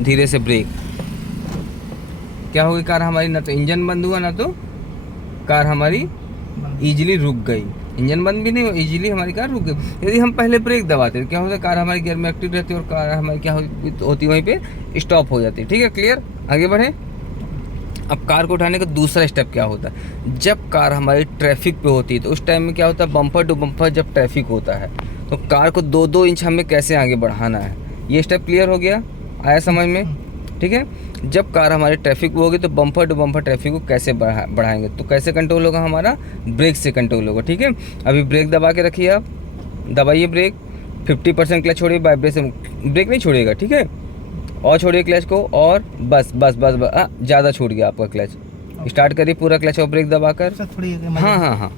धीरे से ब्रेक। क्या होगी, कार हमारी ना तो इंजन बंद हुआ, ना तो कार हमारी ईजिली रुक गई। इंजन बंद भी नहीं हुआ, ईजिली हमारी कार रुक गई। यदि हम पहले ब्रेक दबाते तो क्या होता है, कार हमारी गियर में एक्टिव रहती है और कार हमारी क्या होती वहीं पे स्टॉप हो जाती है, ठीक है। क्लियर, आगे बढ़े। अब कार को उठाने का दूसरा स्टेप क्या होता है, जब कार हमारी ट्रैफिक पे होती है तो उस टाइम में क्या होता है, बम्पर टू बम्पर जब ट्रैफिक होता है तो कार को 2-2 इंच हमें कैसे आगे बढ़ाना है, ये स्टेप क्लियर हो गया, आया समझ में, ठीक है। जब कार हमारी ट्रैफिक में होगी तो बम्पर टू बम्पर ट्रैफिक को कैसे बढ़ाएंगे, तो कैसे कंट्रोल होगा, हमारा ब्रेक से कंट्रोल होगा, ठीक है। अभी ब्रेक दबा के रखिए, आप दबाइए ब्रेक, 50% क्लच छोड़िए, वाइब्रेशन, ब्रेक नहीं छोड़िएगा, ठीक है। और छोड़िए क्लच को, और बस ज़्यादा छूट गया आपका क्लच। स्टार्ट करिए पूरा क्लच और ब्रेक दबाकर। हाँ।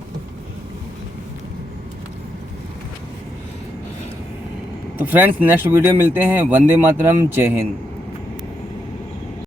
तो फ्रेंड्स, नेक्स्ट वीडियो मिलते हैं। वंदे मातरम, जय हिंद।